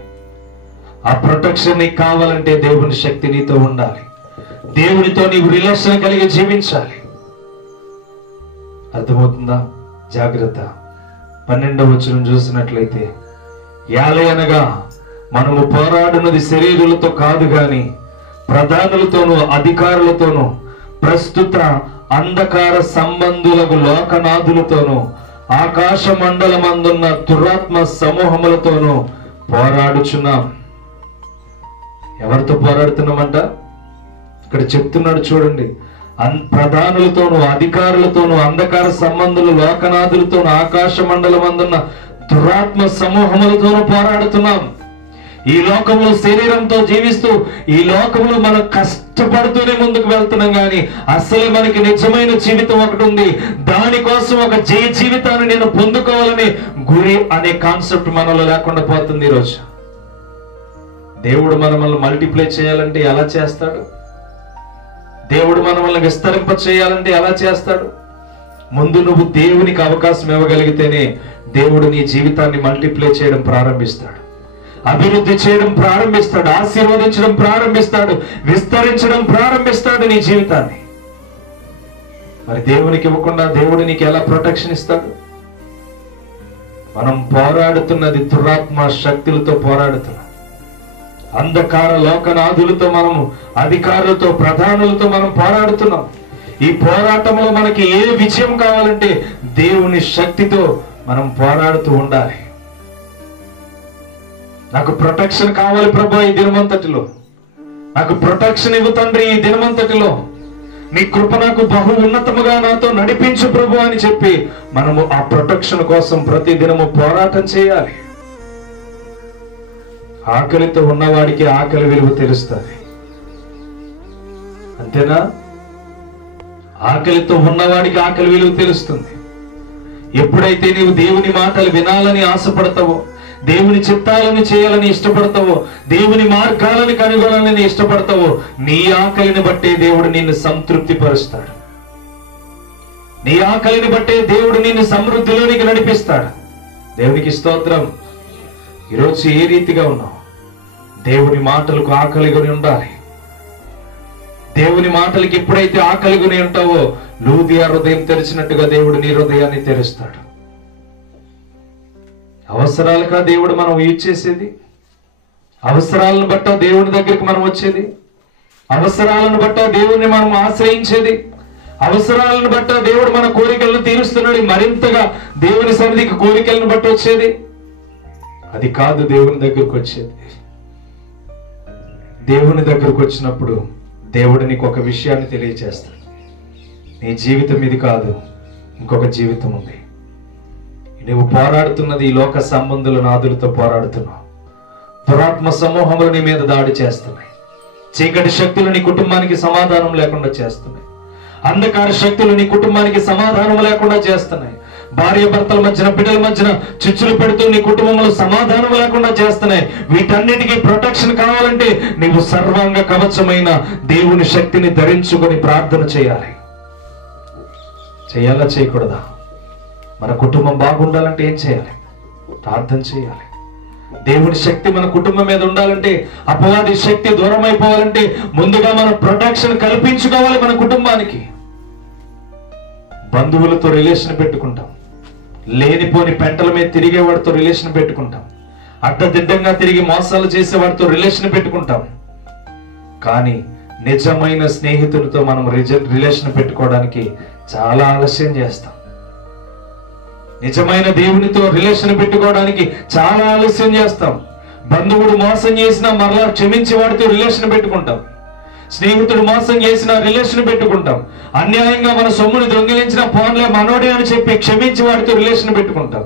ఆ ప్రొటెక్షన్ నీకు కావాలంటే దేవుని శక్తి నీతో ఉండాలి. దేవునితో నీవు రిలేషన్ కలిగి జీవించాలి. అర్థమవుతుందా? జాగ్రత్త. 12వ వచనం చూసినట్లయితే, యాలయనగా మనము పోరాడున్నది శరీరులతో కాదు గాని ప్రధానులతోనూ అధికారులతోనూ ప్రస్తుత అంధకార సంబంధులకు లోకనాథులతోనూ ఆకాశ మండలమందున్న దురాత్మ సమూహములతోనూ పోరాడుచున్నాం. ఎవరితో పోరాడుతున్నామంట? ఇక్కడ చెప్తున్నాడు చూడండి. ప్రధానులతోనూ అధికారులతోనూ అంధకార సంబంధులు లోకనాథులతోనూ ఆకాశ మండలమందున్న దురాత్మ సమూహములతోనూ పోరాడుతున్నాం. ఈ లోకంలో శరీరంతో జీవిస్తూ ఈ లోకంలో మనం కష్టపడుతూనే ముందుకు వెళ్తున్నాం, కానీ అసలు మనకి నిజమైన జీవితం ఒకటి ఉంది. దానికోసం ఒక జయ జీవితాన్ని నేను పొందుకోవాలని గురి అనే కాన్సెప్ట్ మనలో లేకుండా పోతుంది. ఈరోజు దేవుడు మనల్ని మల్టిప్లై చేయాలంటే ఎలా చేస్తాడు? దేవుడు మనల్ని విస్తరింప చేయాలంటే ఎలా చేస్తాడు? ముందు నువ్వు దేవునికి అవకాశం ఇవ్వగలిగితేనే దేవుడు నీ జీవితాన్ని మల్టిప్లై చేయడం ప్రారంభిస్తాడు, అభివృద్ధి చేయడం ప్రారంభిస్తాడు, ఆశీర్వదించడం ప్రారంభిస్తాడు, విస్తరించడం ప్రారంభిస్తాడు నీ జీవితాన్ని. మరి దేవునికి ఇవ్వకుండా దేవుడు నీకు ఎలా ప్రొటెక్షన్ ఇస్తాడు? మనం పోరాడుతున్నది దురాత్మ శక్తులతో పోరాడుతున్నాం. అంధకార లోకనాథులతో, మనము అధికారులతో, ప్రధానులతో మనం పోరాడుతున్నాం. ఈ పోరాటంలో మనకి ఏ విజయం కావాలంటే దేవుని శక్తితో మనం పోరాడుతూ ఉండాలి. నాకు ప్రొటెక్షన్ కావాలి ప్రభు ఈ దినమంతటిలో, నాకు ప్రొటెక్షన్ ఇవ్వు తండ్రి ఈ దినమంతటిలో, నీ కృప నాకు బహు ఉన్నతముగా నాతో నడిపించు ప్రభు అని చెప్పి మనము ఆ ప్రొటెక్షన్ కోసం ప్రతి దినము పోరాటం చేయాలి. ఆకలితో ఉన్నవాడికి ఆకలి విలువ తెలుస్తుంది, అంతేనా? ఆకలితో ఉన్నవాడికి ఆకలి విలువ తెలుస్తుంది. ఎప్పుడైతే నీవు దేవుని మాటలు వినాలని ఆశపడతావో, దేవుని చిత్తాలను చేయాలని ఇష్టపడతావో, దేవుని మార్గాలను కనుగొనాలని ఇష్టపడతావో, నీ ఆకలిని బట్టే దేవుడు నిన్ను సంతృప్తి పరుస్తాడు. నీ ఆకలిని బట్టే దేవుడు నిన్ను సమృద్ధిలోనికి నడిపిస్తాడు. దేవునికి స్తోత్రం. ఈరోజు ఏ రీతిగా ఉన్నావు? దేవుని మాటలకు ఆకలిగొని ఉండాలి. దేవుని మాటలకి ఎప్పుడైతే ఆకలిగొని ఉంటావో, లూదియా హృదయం తెరిచినట్టుగా దేవుడు నీ హృదయాన్ని తెరుస్తాడు. అవసరాలుగా దేవుడు మనం యూజ్ చేసేది, అవసరాలను బట్ట దేవుని దగ్గరికి మనం వచ్చేది, అవసరాలను బట్ట దేవుణ్ణి మనం ఆశ్రయించేది, అవసరాలను బట్ట దేవుడు మన కోరికలను తీరుస్తున్నాడు. మరింతగా దేవుని సన్నిధికి కోరికలను బట్టి వచ్చేది అది కాదు. దేవుని దగ్గరకు వచ్చేది, దేవుని దగ్గరకు వచ్చినప్పుడు దేవుడు నీకు ఒక విషయాన్ని తెలియచేస్తాడు. నీ జీవితం ఇది కాదు, ఇంకొక జీవితం ఉంది. నువ్వు పోరాడుతున్నది ఈ లోక సంబంధుల నాదులతో పోరాడుతున్నావు. దురాత్మ సమూహములు నీ మీద దాడి చేస్తున్నాయి. చీకటి శక్తులు నీ కుటుంబానికి సమాధానం లేకుండా చేస్తున్నాయి. అంధకార శక్తులు నీ కుటుంబానికి సమాధానం లేకుండా చేస్తున్నాయి. భార్య భర్తల మధ్యన, బిడ్డల మధ్యన చిచ్చులు పెడుతూ నీ కుటుంబంలో సమాధానం లేకుండా చేస్తున్నాయి. వీటన్నిటికీ ప్రొటెక్షన్ కావాలంటే నీవు సర్వాంగ కవచమైన దేవుని శక్తిని ధరించుకొని ప్రార్థన చేయాలి. చేయాలా చేయకూడదా? మన కుటుంబం బాగుండాలంటే ఏం చేయాలి? ప్రార్థన చేయాలి. దేవుని శక్తి మన కుటుంబం మీద ఉండాలంటే, అపవాది శక్తి దూరం అయిపోవాలంటే ముందుగా మనం ప్రొటెక్షన్ కల్పించుకోవాలి. మన కుటుంబానికి బంధువులతో రిలేషన్ పెట్టుకుంటాం, లేనిపోని పెంటల మీద తిరిగేవాడితో రిలేషన్ పెట్టుకుంటాం, అడ్డదిడ్డంగా తిరిగి మోసాలు చేసేవాడితో రిలేషన్ పెట్టుకుంటాం. కానీ నిజమైన స్నేహితులతో మనం రిలేషన్ పెట్టుకోవడానికి చాలా ఆలస్యం చేస్తాం. నిజమైన దేవునితో రిలేషన్ పెట్టుకోవడానికి చాలా ఆలస్యం చేస్తాం. బంధువుడు మోసం చేసినా మరలా క్షమించి వాడితో రిలేషన్ పెట్టుకుంటాం. స్నేహితుడు మోసం చేసినా రిలేషన్ పెట్టుకుంటాం. అన్యాయంగా మన సొమ్ముని దొంగిలించిన ఫోన్లే మనోడే అని చెప్పి క్షమించి వాడితో రిలేషన్ పెట్టుకుంటాం.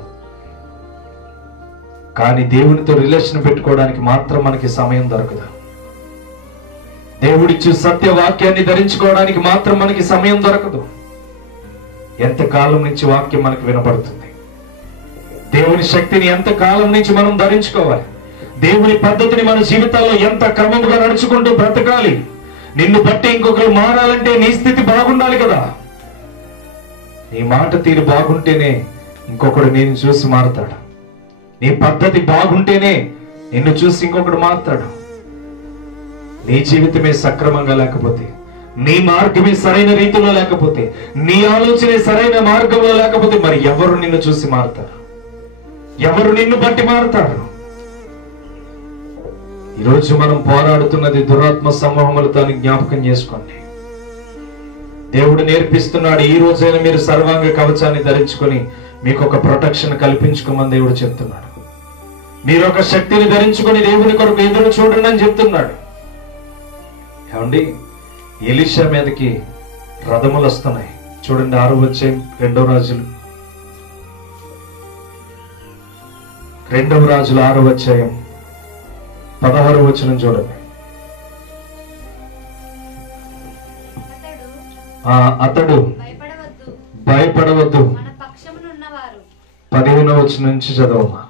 కానీ దేవునితో రిలేషన్ పెట్టుకోవడానికి మాత్రం మనకి సమయం దొరకదు. దేవుడిచ్చు సత్య వాక్యాన్ని ధరించుకోవడానికి మాత్రం మనకి సమయం దొరకదు. ఎంతకాలం నుంచి వాక్యం మనకు వినపడుతుంది? దేవుని శక్తిని ఎంత కాలం నుంచి మనం ధరించుకోవాలి? దేవుని పద్ధతిని మన జీవితాల్లో ఎంత క్రమముగా నడుచుకుంటూ బ్రతకాలి? నిన్ను బట్టి ఇంకొకరు మారాలంటే నీ స్థితి బాగుండాలి కదా. నీ మాట తీరు బాగుంటేనే ఇంకొకడు నేను చూసి మారుతాడు. నీ పద్ధతి బాగుంటేనే నిన్ను చూసి ఇంకొకడు మారుతాడు. నీ జీవితమే సక్రమంగా లేకపోతే, నీ మార్గమే సరైన రీతిలో లేకపోతే, నీ ఆలోచనే సరైన మార్గంలో లేకపోతే మరి ఎవరు నిన్ను చూసి మారుతారు? ఎవరు నిన్ను బట్టి మారుతారు? ఈరోజు మనం పోరాడుతున్నది దురాత్మ సమూహములతో జ్ఞాపకం చేసుకోండి. దేవుడు నేర్పిస్తున్నాడు, ఈ రోజైనా మీరు సర్వాంగ కవచాన్ని ధరించుకొని మీకు ఒక ప్రొటెక్షన్ కల్పించుకోమని దేవుడు చెప్తున్నాడు. మీరు ఒక శక్తిని ధరించుకొని దేవుని కొరకు ఎదురు చూడండి అని చెప్తున్నాడు. ఏమండి, ఎలీషా మీదకి రథములు వస్తున్నాయి. చూడండి 6వ అధ్యాయం 2వ రాజులు 6వ అధ్యాయం 16వ వచనం చూడండి. అతడు భయపడవద్దు. 15వ వచనం నుంచి చదవమ్మా.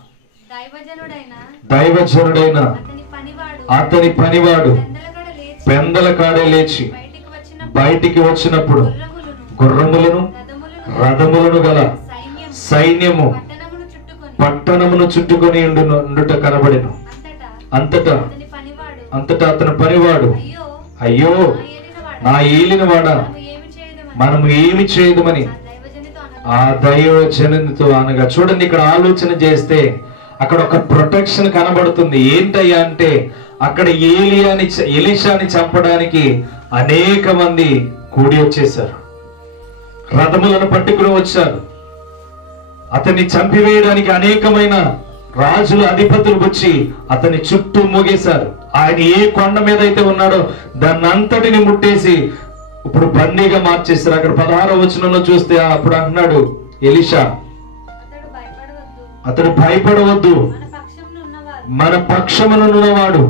దైవజనుడైన అతని పనివాడు పెందల కాడే లేచి బయటికి వచ్చినప్పుడు గుర్రములను రథములను గల సైన్యము పట్టణమును చుట్టుకొని ఉండుట కనబడెను. అంతటా అతని పనివాడు, అయ్యో నా ఏలినవాడా, మనము ఏమి చేయదుమని ఆ దైవజనునితో అనగా. చూడండి, ఇక్కడ ఆలోచన చేస్తే అక్కడ ఒక ప్రొటెక్షన్ కనబడుతుంది. ఏంటయ్యా అంటే, అక్కడ ఎలీషాని చంపడానికి అనేక మంది కూడి వచ్చేశారు, రథములను పట్టుకుని వచ్చారు. అతన్ని చంపివేయడానికి అనేకమైన రాజులు, అధిపతులు వచ్చి అతని చుట్టూ మోగేశారు. ఆయన ఏ కొండ మీద అయితే ఉన్నాడో దాన్ని అంతటిని ముట్టేసి ఇప్పుడు బందీగా మార్చేశారు. అక్కడ 16వ వచనంలో చూస్తే అప్పుడు అంటున్నాడు ఎలీషా, అతడు భయపడవద్దు, మన పక్షమునున్నవాడు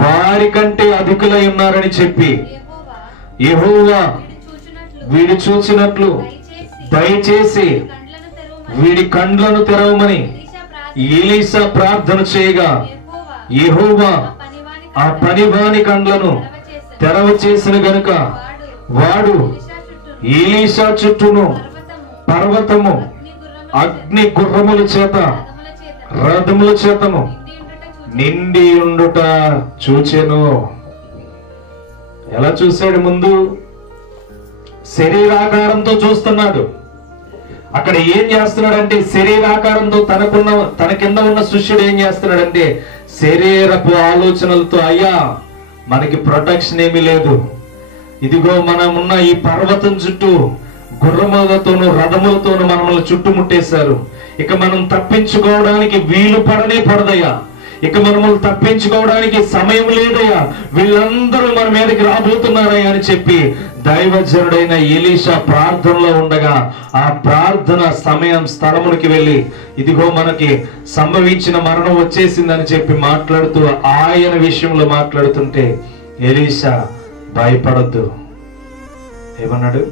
వారికంటే అధికులై ఉన్నారని చెప్పి యెహోవా వీడు చూచినట్లు దయచేసి వీడి కండ్లను తెరవమని ఎలీషా ప్రార్థన చేయగా యెహోవా ఆ పనివాని కండ్లను తెరవ చేసిన గనుక వాడు ఎలీషా చుట్టూను పర్వతము అగ్ని గుర్రముల చేత రథముల చేతను నిండి ఉండుట చూచెను. ఎలా చూశాడు? ముందు శరీరాకారంతో చూస్తున్నాడు. అక్కడ ఏం చేస్తున్నాడంటే శరీరాకారంతో తన కింద ఉన్న శిష్యుడు ఏం చేస్తున్నాడంటే శరీరపు ఆలోచనలతో, అయ్యా మనకి ప్రొటెక్షన్ ఏమీ లేదు, ఇదిగో మనం ఉన్న ఈ పర్వతం చుట్టూ గుర్రములతోనూ రథములతోనూ మనల్ని చుట్టుముట్టేశారు, ఇక మనం తప్పించుకోవడానికి వీలు పడదయ్యా, ఇక మనల్ని తప్పించుకోవడానికి సమయం లేదయ్యా, వీళ్ళందరూ మన మీదకి రాబోతున్నారయ్యా అని చెప్పి దైవజనుడైన ఎలీషా ప్రార్థనలో ఉండగా ఆ ప్రార్థన సమయం స్థలమునికి వెళ్ళి ఇదిగో మనకి సంభవించిన మరణం వచ్చేసిందని చెప్పి మాట్లాడుతూ ఆయన విషయంలో మాట్లాడుతుంటే ఎలీషా భయపడొద్దు ఏమన్నాడు?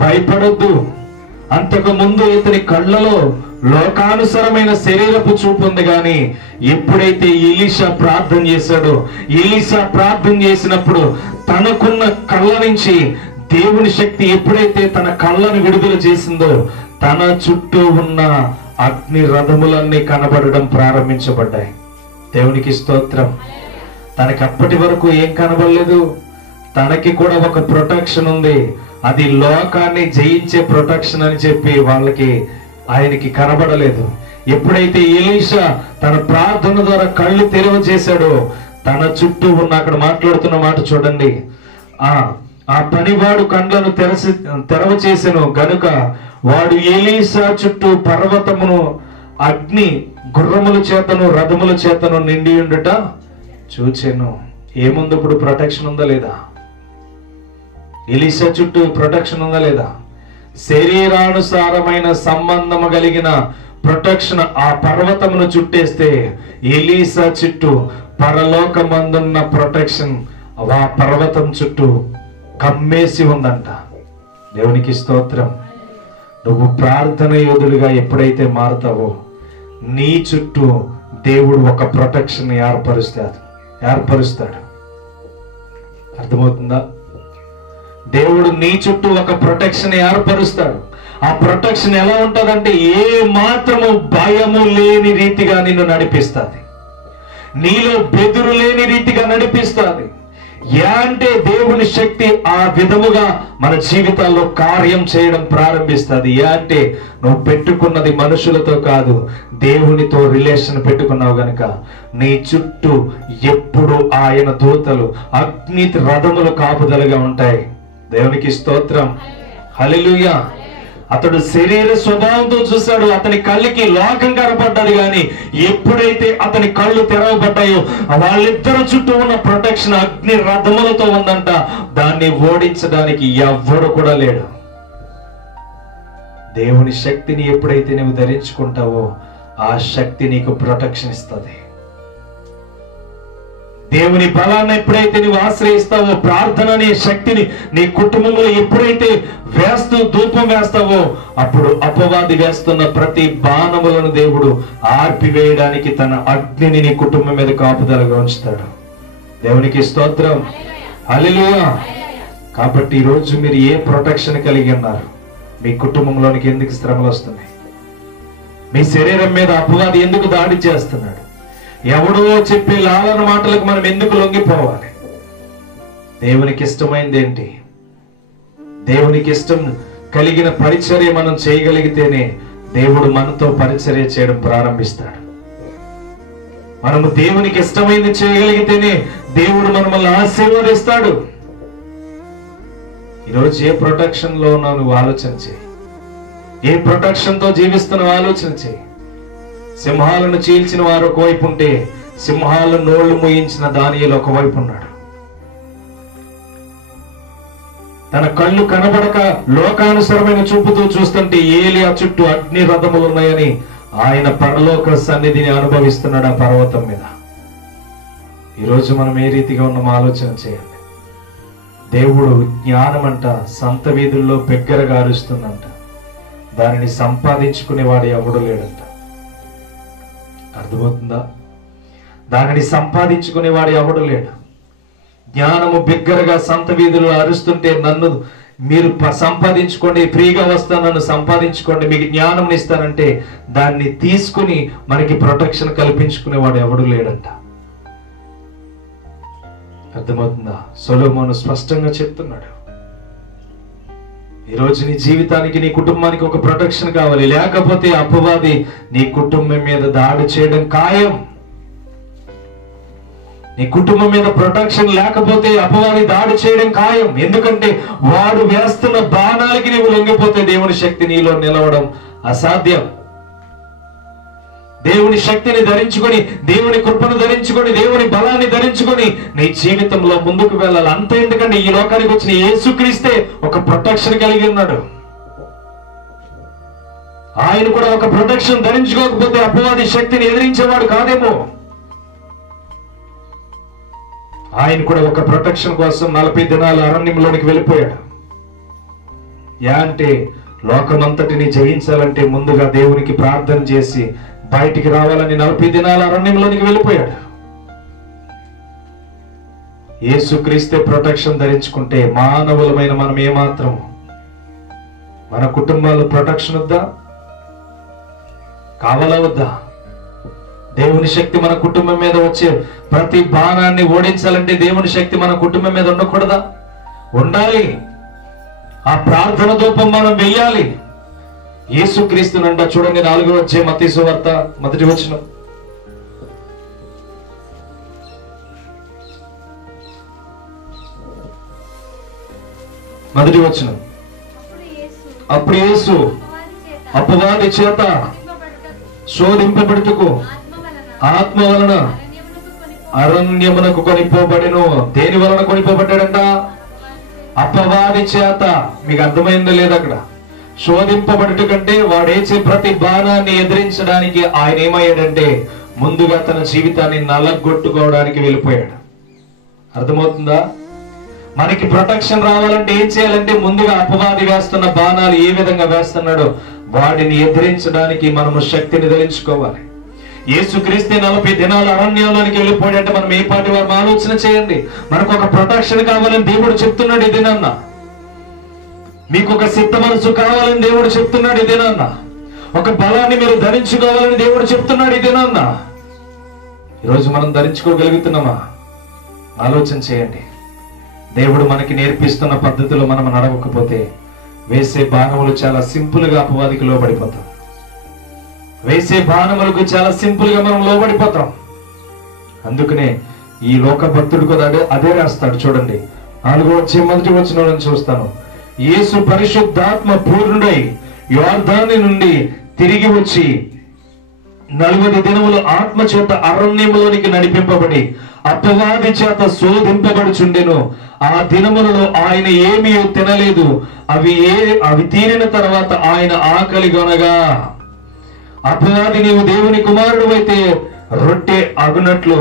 భయపడొద్దు. అంతకు ముందు ఇతని కళ్ళలో లోకానుసరమైన శరీరపు చూపు ఉంది, కానీ ఎప్పుడైతే ఎలీషా ప్రార్థన చేశాడో, ఎలీషా ప్రార్థన చేసినప్పుడు తనకున్న కళ్ళ నుంచి దేవుని శక్తి ఎప్పుడైతే తన కళ్ళను విడుదల చేసిందో తన చుట్టూ ఉన్న అగ్ని రథములన్నీ కనబడడం ప్రారంభించబడ్డాయి. దేవునికి స్తోత్రం. తనకి అప్పటి వరకు ఏం కనబడలేదు. తనకి కూడా ఒక ప్రొటెక్షన్ ఉంది, అది లోకాన్ని జయించే ప్రొటెక్షన్ అని చెప్పి ఆయనకి కనబడలేదు. ఎప్పుడైతే ఎలీషా తన ప్రార్థన ద్వారా కళ్ళు తెరవ చేశాడో తన చుట్టూ ఉన్న, అక్కడ మాట్లాడుతున్న మాట చూడండి, ఆ పనివాడు కండ్లను తెరవ చేసెను గనుక వాడు ఎలీషా చుట్టూ పర్వతమును అగ్ని గుర్రముల చేతను రథముల చేతను నిండి ఉండుట చూచెను. ఏముంది ఇప్పుడు? ప్రొటెక్షన్ ఉందా లేదా? ఎలీషా చుట్టూ ప్రొటెక్షన్ ఉందా లేదా? శరీరానుసారమైన సంబంధము కలిగిన ప్రొటెక్షన్ ఆ పర్వతమును చుట్టేస్తే ఎలీషా చుట్టూ పరలోకమందున్న ప్రొటెక్షన్ ఆ పర్వతం చుట్టూ కమ్మేసి ఉందంట. దేవునికి స్తోత్రం. నువ్వు ప్రార్థన యోధుడిగా ఎప్పుడైతే మారుతావో నీ చుట్టూ దేవుడు ఒక ప్రొటెక్షన్ ఏర్పరుస్తాడు. అర్థమవుతుందా? దేవుడు నీ చుట్టూ ఒక ప్రొటెక్షన్ ఏర్పరుస్తాడు. ఆ ప్రొటెక్షన్ ఎలా ఉంటుందంటే ఏ మాత్రము భయము లేని రీతిగా నిన్ను నడిపిస్తుంది, నీలో బెదురు లేని రీతిగా నడిపిస్తుంది. అంటే దేవుని శక్తి ఆ విధముగా మన జీవితాల్లో కార్యం చేయడం ప్రారంభిస్తుంది. అంటే నువ్వు పెట్టుకున్నది మనుషులతో కాదు, దేవునితో రిలేషన్ పెట్టుకున్నావు గనుక నీ చుట్టూ ఎప్పుడు ఆయన దూతలు అగ్ని రథములు కాపుదలుగా ఉంటాయి. దేవునికి స్తోత్రం. హల్లెలూయా. అతడు శరీర స్వభావంతో చూశాడు, అతని కళ్ళకి లోకం కనపడ్డది, కానీ ఎప్పుడైతే అతని కళ్ళు తెరవబడ్డాయో వాళ్ళిద్దరు చుట్టూ ఉన్న ప్రొటెక్షన్ అగ్ని రథములతో ఉందంట. దాన్ని ఓడించడానికి ఎవ్వడు కూడా లేడు. దేవుని శక్తిని ఎప్పుడైతే నువ్వు ధరించుకుంటావో ఆ శక్తి నీకు ప్రొటెక్షన్ ఇస్తుంది. దేవుని బలాన్ని ఎప్పుడైతే నువ్వు ఆశ్రయిస్తావో, ప్రార్థన అనే శక్తిని నీ కుటుంబంలో ఎప్పుడైతే ధూపం వేస్తావో అప్పుడు అపవాది వేస్తున్న ప్రతి బాణములను దేవుడు ఆర్పివేయడానికి తన అగ్నిని నీ కుటుంబం మీద కాపుదలగా ఉంచుతాడు. దేవునికి స్తోత్రం. హల్లెలూయా. కాబట్టి ఈరోజు మీరు ఏ ప్రొటెక్షన్ కలిగి ఉన్నారు? మీ కుటుంబంలోనికి ఎందుకు శ్రమలు వస్తున్నాయి? మీ శరీరం మీద అపవాది ఎందుకు దాడి చేస్తున్నాడు? ఎవడో చెప్పే లాలన మాటలకు మనం ఎందుకు లొంగిపోవాలి? దేవునికి ఇష్టమైంది ఏంటి? దేవునికి ఇష్టం కలిగిన పరిచర్య మనం చేయగలిగితేనే దేవుడు మనతో పరిచర్య చేయడం ప్రారంభిస్తాడు. మనము దేవునికి ఇష్టమైంది చేయగలిగితేనే దేవుడు మనల్ని ఆశీర్వదిస్తాడు. ఈరోజు ఏ ప్రొటెక్షన్ లో ఉన్నావు నువ్వు ఆలోచన చేయి. ఏ ప్రొటెక్షన్ తో జీవిస్తున్నావు ఆలోచన చేయి. సింహాలను చీల్చిన వారు ఒకవైపు ఉంటే సింహాలను నోళ్లు మూయించిన దానియేలు ఒకవైపు ఉన్నాడు. తన కళ్ళు కనబడక లోకానుసరమైన చూపుతో చూస్తుంటే ఏలియా చుట్టూ అగ్ని రథములు ఉన్నాయని ఆయన పరలోక సన్నిధిని అనుభవిస్తున్నాడు ఆ పర్వతం మీద. ఈరోజు మనం ఏ రీతిగా ఉన్నామో ఆలోచన చేయండి. దేవుడు జ్ఞానమంట సంత వీధుల్లో బిగ్గరగా అరుస్తుందంట. దానిని సంపాదించుకునేవాడు ఎవడు లేడంట. అర్థమవుతుందా? దానిని సంపాదించుకునేవాడు ఎవడు లేడు. జ్ఞానము బిగ్గరగా సంత వీధుల్లో అరుస్తుంటే, నన్ను మీరు సంపాదించుకోండి, ఫ్రీగా వస్తాను, నన్ను సంపాదించుకోండి, మీకు జ్ఞానం ఇస్తానంటే దాన్ని తీసుకుని మనకి ప్రొటెక్షన్ కల్పించుకునేవాడు ఎవడు లేడంట. అర్థమవుతుందా? సొలొమోను స్పష్టంగా చెప్తున్నాడు, ఈరోజు నీ జీవితానికి, నీ కుటుంబానికి ఒక ప్రొటెక్షన్ కావాలి. లేకపోతే అపవాది నీ కుటుంబం మీద దాడి చేయడం ఖాయం. నీ కుటుంబం మీద ప్రొటెక్షన్ లేకపోతే అపవాది దాడి చేయడం ఖాయం. ఎందుకంటే వాడు వేస్తున్న బాణాలకి నీవు లొంగిపోతే దేవుని శక్తి నీలో నిలవడం అసాధ్యం. దేవుని శక్తిని ధరించుకొని, దేవుని కృపను ధరించుకొని, దేవుని బలాన్ని ధరించుకొని నీ జీవితంలో ముందుకు వెళ్ళాలి. అంతే. ఎందుకంటే ఈ లోకానికి వచ్చిన యేసుక్రీస్తే ఒక ప్రొటెక్షన్ కలిగి ఉన్నాడు. ఆయన కూడా ఒక ప్రొటెక్షన్ ధరించుకోకపోతే అపవాది శక్తిని ఎదిరించేవాడు కాదేమో. ఆయన కూడా ఒక ప్రొటెక్షన్ కోసం 40 దినాలు అరణ్యంలోనికి వెళ్ళిపోయాడు. అంటే లోకమంతటిని జయించాలంటే ముందుగా దేవునికి ప్రార్థన చేసి బయటికి రావాలని 40 దినాల అరణ్యంలోనికి వెళ్ళిపోయాడు. యేసుక్రీస్తే ప్రొటెక్షన్ ధరించుకుంటే మానవులమైన మనం ఏమాత్రం, మన కుటుంబాలు ప్రొటెక్షన్ వద్దా? కావాలా వద్దా? దేవుని శక్తి మన కుటుంబం మీద వచ్చే ప్రతి బాణాన్ని ఓడించాలంటే దేవుని శక్తి మన కుటుంబం మీద ఉండకూడదా? ఉండాలి. ఆ ప్రార్థన ధూపం మనం వెయ్యాలి. యేసుక్రీస్తునంట చూడండి, 4వ అధ్యాయం మత్తయి సువార్త 1వ వచనం. అప్పుడు యేసు అపవాది చేత శోధింపబడుటకు ఆత్మ వలన అరణ్యమునకు కొనిపోబడెను. దేని వలన కొనిపోబడ్డాడంట? అపవాది చేత. మీకు అర్థమైందో లేదు? అక్కడ శోధింపబడుట కంటే వాడేసే ప్రతి బాణాన్ని ఎదిరించడానికి ఆయన ఏమయ్యాడంటే ముందుగా తన జీవితాన్ని నలగొట్టుకోవడానికి వెళ్ళిపోయాడు. అర్థమవుతుందా? మనకి ప్రొటెక్షన్ రావాలంటే ఏం చేయాలంటే ముందుగా అపవాది వేస్తున్న బాణాలు ఏ విధంగా వేస్తున్నాడో వాడిని ఎదిరించడానికి మనము శక్తిని ధరించుకోవాలి. యేసుక్రీస్తే 40 దినాల అరణ్యంలోనికి వెళ్ళిపోయాడంటే మనం ఏ పాటి వారు ఆలోచన చేయండి. మనకు ఒక ప్రొటెక్షన్ కావాలని దేవుడు చెప్తున్నాడు ఇదేనన్నా. మీకు ఒక సిద్ధ మనసు కావాలని దేవుడు చెప్తున్నాడు ఇదేనన్నా. ఒక బలాన్ని మీరు ధరించుకోవాలని దేవుడు చెప్తున్నాడు ఇదేనన్నా. ఈరోజు మనం ధరించుకోగలుగుతున్నామా? ఆలోచన చేయండి. దేవుడు మనకి నేర్పిస్తున్న పద్ధతిలో మనం నడవకపోతే వేసే బాణములు చాలా సింపుల్ గా అపవాదికి లోబడిపోతాం. వేసే బాణములకు చాలా సింపుల్ గా మనం లోబడిపోతాం. అందుకనే ఈ లోక భక్తుడు కూడా అదే రాస్తాడు. చూడండి, 4వ అధ్యాయం 1వ వచనం చూస్తాను. యేసు పరిశుద్ధాత్మ పూర్ణుడై యోర్దాను నుండి తిరిగి వచ్చి 40 దినములు ఆత్మ చేత అరణ్యములోనికి నడిపింపబడి అపవాది చేత శోధింపబడుచుండెను. ఆ దినములలో ఆయన ఏమీ తినలేదు. అవి తీరిన తర్వాత ఆయన ఆకలిగొనగా అపవాది, నీవు దేవుని కుమారుడు అయితే రొట్టె అగునట్లు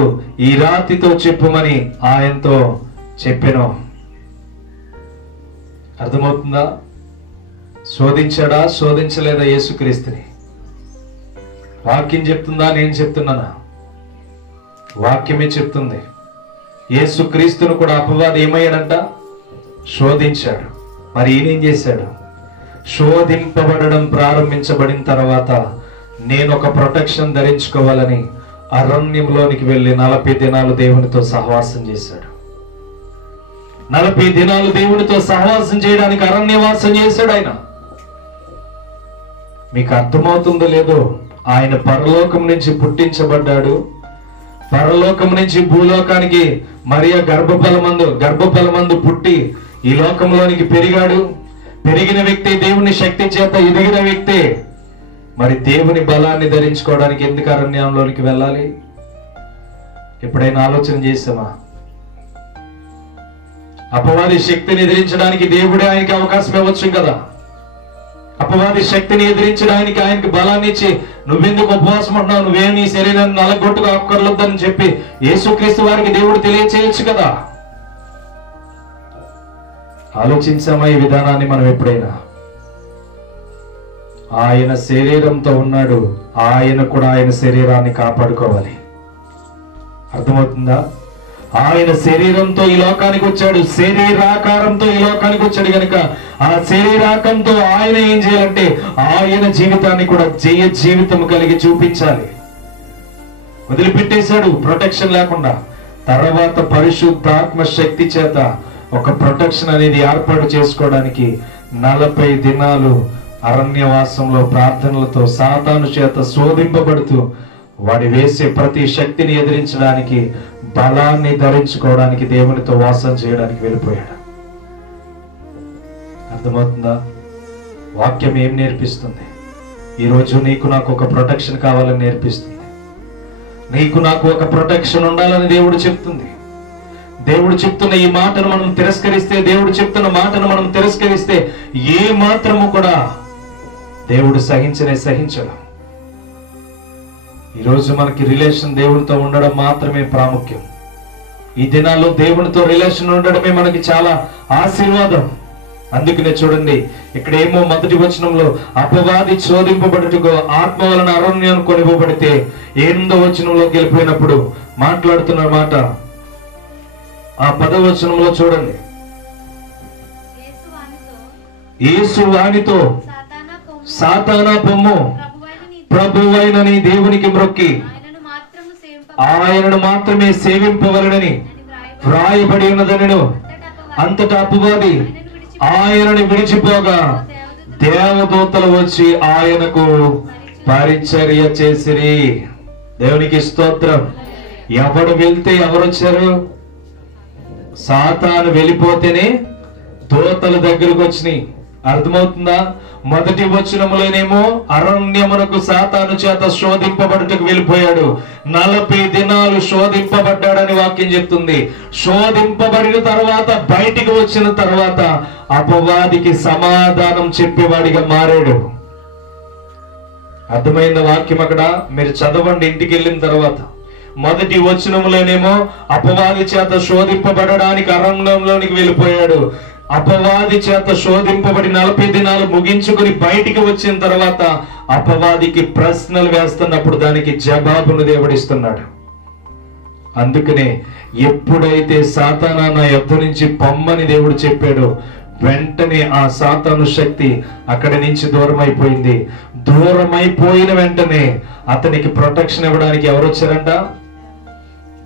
ఈ రాతితో చెప్పుమని ఆయనతో చెప్పెను. అర్థమవుతుందా? శోధించాడా? శోధించలేదా యేసుక్రీస్తుని? వాక్యం చెప్తుందా? నేను చెప్తున్నానా? వాక్యమే చెప్తుంది. యేసుక్రీస్తును కూడా అపవాది ఏమయ్యాడంట? శోధించాడు. మరి ఈయనేం చేశాడు? శోధింపబడడం ప్రారంభించబడిన తర్వాత నేను ఒక ప్రొటెక్షన్ ధరించుకోవాలని అరణ్యంలోనికి వెళ్ళి 40 దినాలు దేవునితో సహవాసం చేశాడు. 40 దినాలు దేవునితో సహవాసం చేయడానికి అరణ్యవాసం చేశాడు ఆయన. మీకు అర్థమవుతుందో లేదో, ఆయన పరలోకం నుంచి పుట్టించబడ్డాడు. పరలోకం నుంచి భూలోకానికి మరియ గర్భఫలమందు పుట్టి ఈ లోకంలోనికి పెరిగాడు. పెరిగిన వ్యక్తి, దేవుని శక్తి చేత ఎదిగిన వ్యక్తి. మరి దేవుని బలాన్ని ధరించుకోవడానికి ఎందుకు అరణ్యంలోనికి వెళ్ళాలి? ఎప్పుడైనా ఆలోచన చేసామా? అపవాది శక్తిని ఎదిరించడానికి దేవుడే ఆయనకి అవకాశం ఇవ్వచ్చు కదా. అపవాది శక్తిని ఎదిరించడానికి ఆయనకి బలాన్ని ఇచ్చి, నువ్వెందుకు ఉపవాసం ఉంటున్నావు, నువ్వేం నీ శరీరాన్ని నలగొట్టుగా అక్కర్లేదని చెప్పి యేసుక్రీస్తు వారికి దేవుడు తెలియచేయచ్చు కదా. ఆలోచించామా ఈ విధానాన్ని? మనం ఎప్పుడైనా ఆయన శరీరంతో ఉన్నాడు, ఆయన కూడా ఆయన శరీరాన్ని కాపాడుకోవాలి. అర్థమవుతుందా? ఆయన శరీరంతో ఈ లోకానికి వచ్చాడు, శరీరాకారంతో ఈ లోకానికి వచ్చాడు కనుక ఆ శరీరాకంతో ఆయన ఏం చేయాలంటే ఆయన జీవితాన్ని కూడా జయ జీవితం కలిగి చూపించాలి. వదిలిపెట్టేశాడు ప్రొటెక్షన్ లేకుండా. తర్వాత పరిశుద్ధాత్మ శక్తి చేత ఒక ప్రొటెక్షన్ అనేది ఏర్పాటు చేసుకోవడానికి 40 దినాలు అరణ్యవాసంలో ప్రార్థనలతో సాతాను చేత శోధింపబడుతూ వాడి వేసే ప్రతి శక్తిని ఎదిరించడానికి, బలాన్ని ధరించుకోవడానికి, దేవునితో వాసం చేయడానికి వెళ్ళిపోయాడు. అర్థమవుతుందా? వాక్యం ఏం నేర్పిస్తుంది? ఈరోజు నీకు నాకు ఒక ప్రొటెక్షన్ కావాలని నేర్పిస్తుంది. నీకు నాకు ఒక ప్రొటెక్షన్ ఉండాలని దేవుడు చెప్తుంది. దేవుడు చెప్తున్న ఈ మాటను మనం తిరస్కరిస్తే, దేవుడు చెప్తున్న మాటను మనం తిరస్కరిస్తే ఏ మాత్రము కూడా దేవుడు సహించడు. ఈరోజు మనకి రిలేషన్ దేవునితో ఉండడం మాత్రమే ప్రాముఖ్యం. ఈ దినాల్లో దేవునితో రిలేషన్ ఉండడమే మనకి చాలా ఆశీర్వాదం. అందుకనే చూడండి, ఇక్కడేమో మొదటి వచనంలో అపవాది శోధింపబడుటకు ఆత్మ వలన అరణ్యం కొనిపోబడితే, 8వ వచనంలోకి వెళ్ళిపోయినప్పుడు మాట్లాడుతున్న మాట ఆ 10వ వచనంలో చూడండి. యేసు వానితో, సాతానా పొమ్ము, ప్రభువైన నీ దేవునికి మ్రొక్కి ఆయనను మాత్రమే సేవింపవలనని వ్రాయబడి ఉన్నదనెను. అంతటా అపవాది ఆయనను విడిచిపోగా దేవదూతలు వచ్చి ఆయనకు పరిచర్య చేసిరి. దేవునికి స్తోత్రం. ఎవడు వెళ్తే ఎవరు వచ్చారు? సాతాను వెళ్ళిపోతేనే దూతల దగ్గరకు వచ్చినాయి. అర్థమవుతుందా? మొదటి వచనములోనేమో అరణ్యమునకు సాతాను చేత శోధింపబడుటకు వెళ్ళిపోయాడు. 40 దినాలు శోధింపబడ్డాడని వాక్యం చెప్తుంది. శోధింపబడిన తర్వాత బయటికి వచ్చిన తర్వాత అపవాదికి సమాధానం చెప్పేవాడిగా మారాడు. అర్థమైన వాక్యం అక్కడ మీరు చదవండి ఇంటికి వెళ్ళిన తర్వాత. మొదటి వచనములోనేమో అపవాది చేత శోధింపబడడానికి అరణ్యంలోనికి వెళ్ళిపోయాడు. అపవాది చేత శోధింపబడి 40 దినాలు ముగించుకుని బయటికి వచ్చిన తర్వాత అపవాదికి ప్రశ్నలు వేస్తున్నప్పుడు దానికి జవాబును దేవుడిస్తున్నాడు. అందుకనే ఎప్పుడైతే సాతానా నా యొద్ద నుంచి పొమ్మని దేవుడు చెప్పాడో వెంటనే ఆ సాతాను శక్తి అక్కడి నుంచి దూరం అయిపోయింది. దూరం అయిపోయిన వెంటనే అతనికి ప్రొటెక్షన్ ఇవ్వడానికి ఎవరు వచ్చారంట?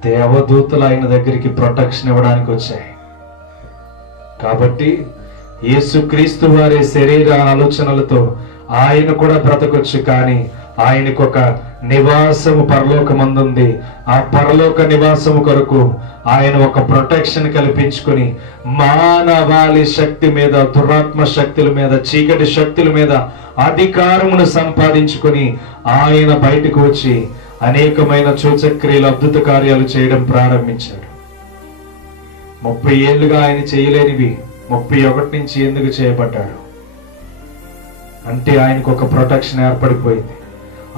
దేవదూతలు ఆయన దగ్గరికి ప్రొటెక్షన్ ఇవ్వడానికి వచ్చాయి. కాబట్టి యేసుక్రీస్తు వారి శరీర ఆలోచనలతో ఆయన కూడా బ్రతకొచ్చు, కానీ ఆయనకు ఒక నివాసము పరలోకమందుంది. ఆ పరలోక నివాసము కొరకు ఆయన ఒక ప్రొటెక్షన్ కల్పించుకొని మానవాళి శక్తి మీద, దురాత్మ శక్తుల మీద, చీకటి శక్తుల మీద అధికారమును సంపాదించుకొని ఆయన బయటకు వచ్చి అనేకమైన సూచక్రియలు, అద్భుత కార్యాలు చేయడం ప్రారంభించాడు. 30 ఏళ్లుగా ఆయన చేయలేనివి 31 నుంచి ఎందుకు చేయబడ్డాడు అంటే ఆయనకు ఒక ప్రొటెక్షన్ ఏర్పడిపోయింది.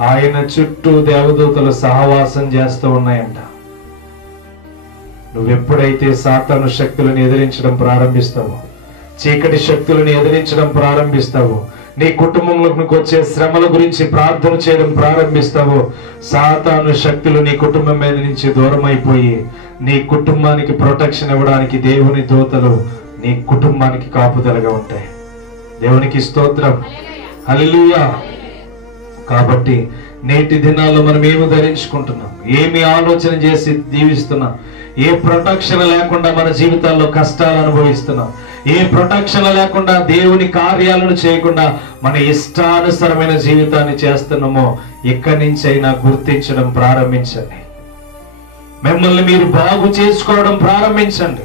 ఆయన చుట్టూ దేవదూతలు సహవాసం చేస్తూ ఉన్నాయంట. నువ్వెప్పుడైతే సాతాను శక్తులను ఎదిరించడం ప్రారంభిస్తావో, చీకటి శక్తులను ఎదిరించడం ప్రారంభిస్తావో, నీ కుటుంబంలోకి వచ్చే శ్రమల గురించి ప్రార్థన చేయడం ప్రారంభిస్తావో, సాతాను శక్తులు నీ కుటుంబం మీద నుంచి దూరం అయిపోయి నీ కుటుంబానికి ప్రొటెక్షన్ ఇవ్వడానికి దేవుని దూతలు నీ కుటుంబానికి కాపుదలగా ఉంటాయి. దేవునికి స్తోత్రం, హల్లెలూయా. కాబట్టి నేటి దినాల్లో మనం ఏమి ధరించుకుంటున్నాం, ఏమి ఆలోచన చేసి జీవిస్తున్నాం, ఏ ప్రొటెక్షన్ లేకుండా మన జీవితాల్లో కష్టాలు అనుభవిస్తున్నాం, ఏ ప్రొటెక్షన్ లేకుండా దేవుని కార్యాలను చేయకుండా మన ఇష్టానుసరమైన జీవితాన్ని చేస్తున్నామో ఇక్కడి నుంచి అయినా గుర్తించడం ప్రారంభించండి. మిమ్మల్ని మీరు బాగు చేసుకోవడం ప్రారంభించండి.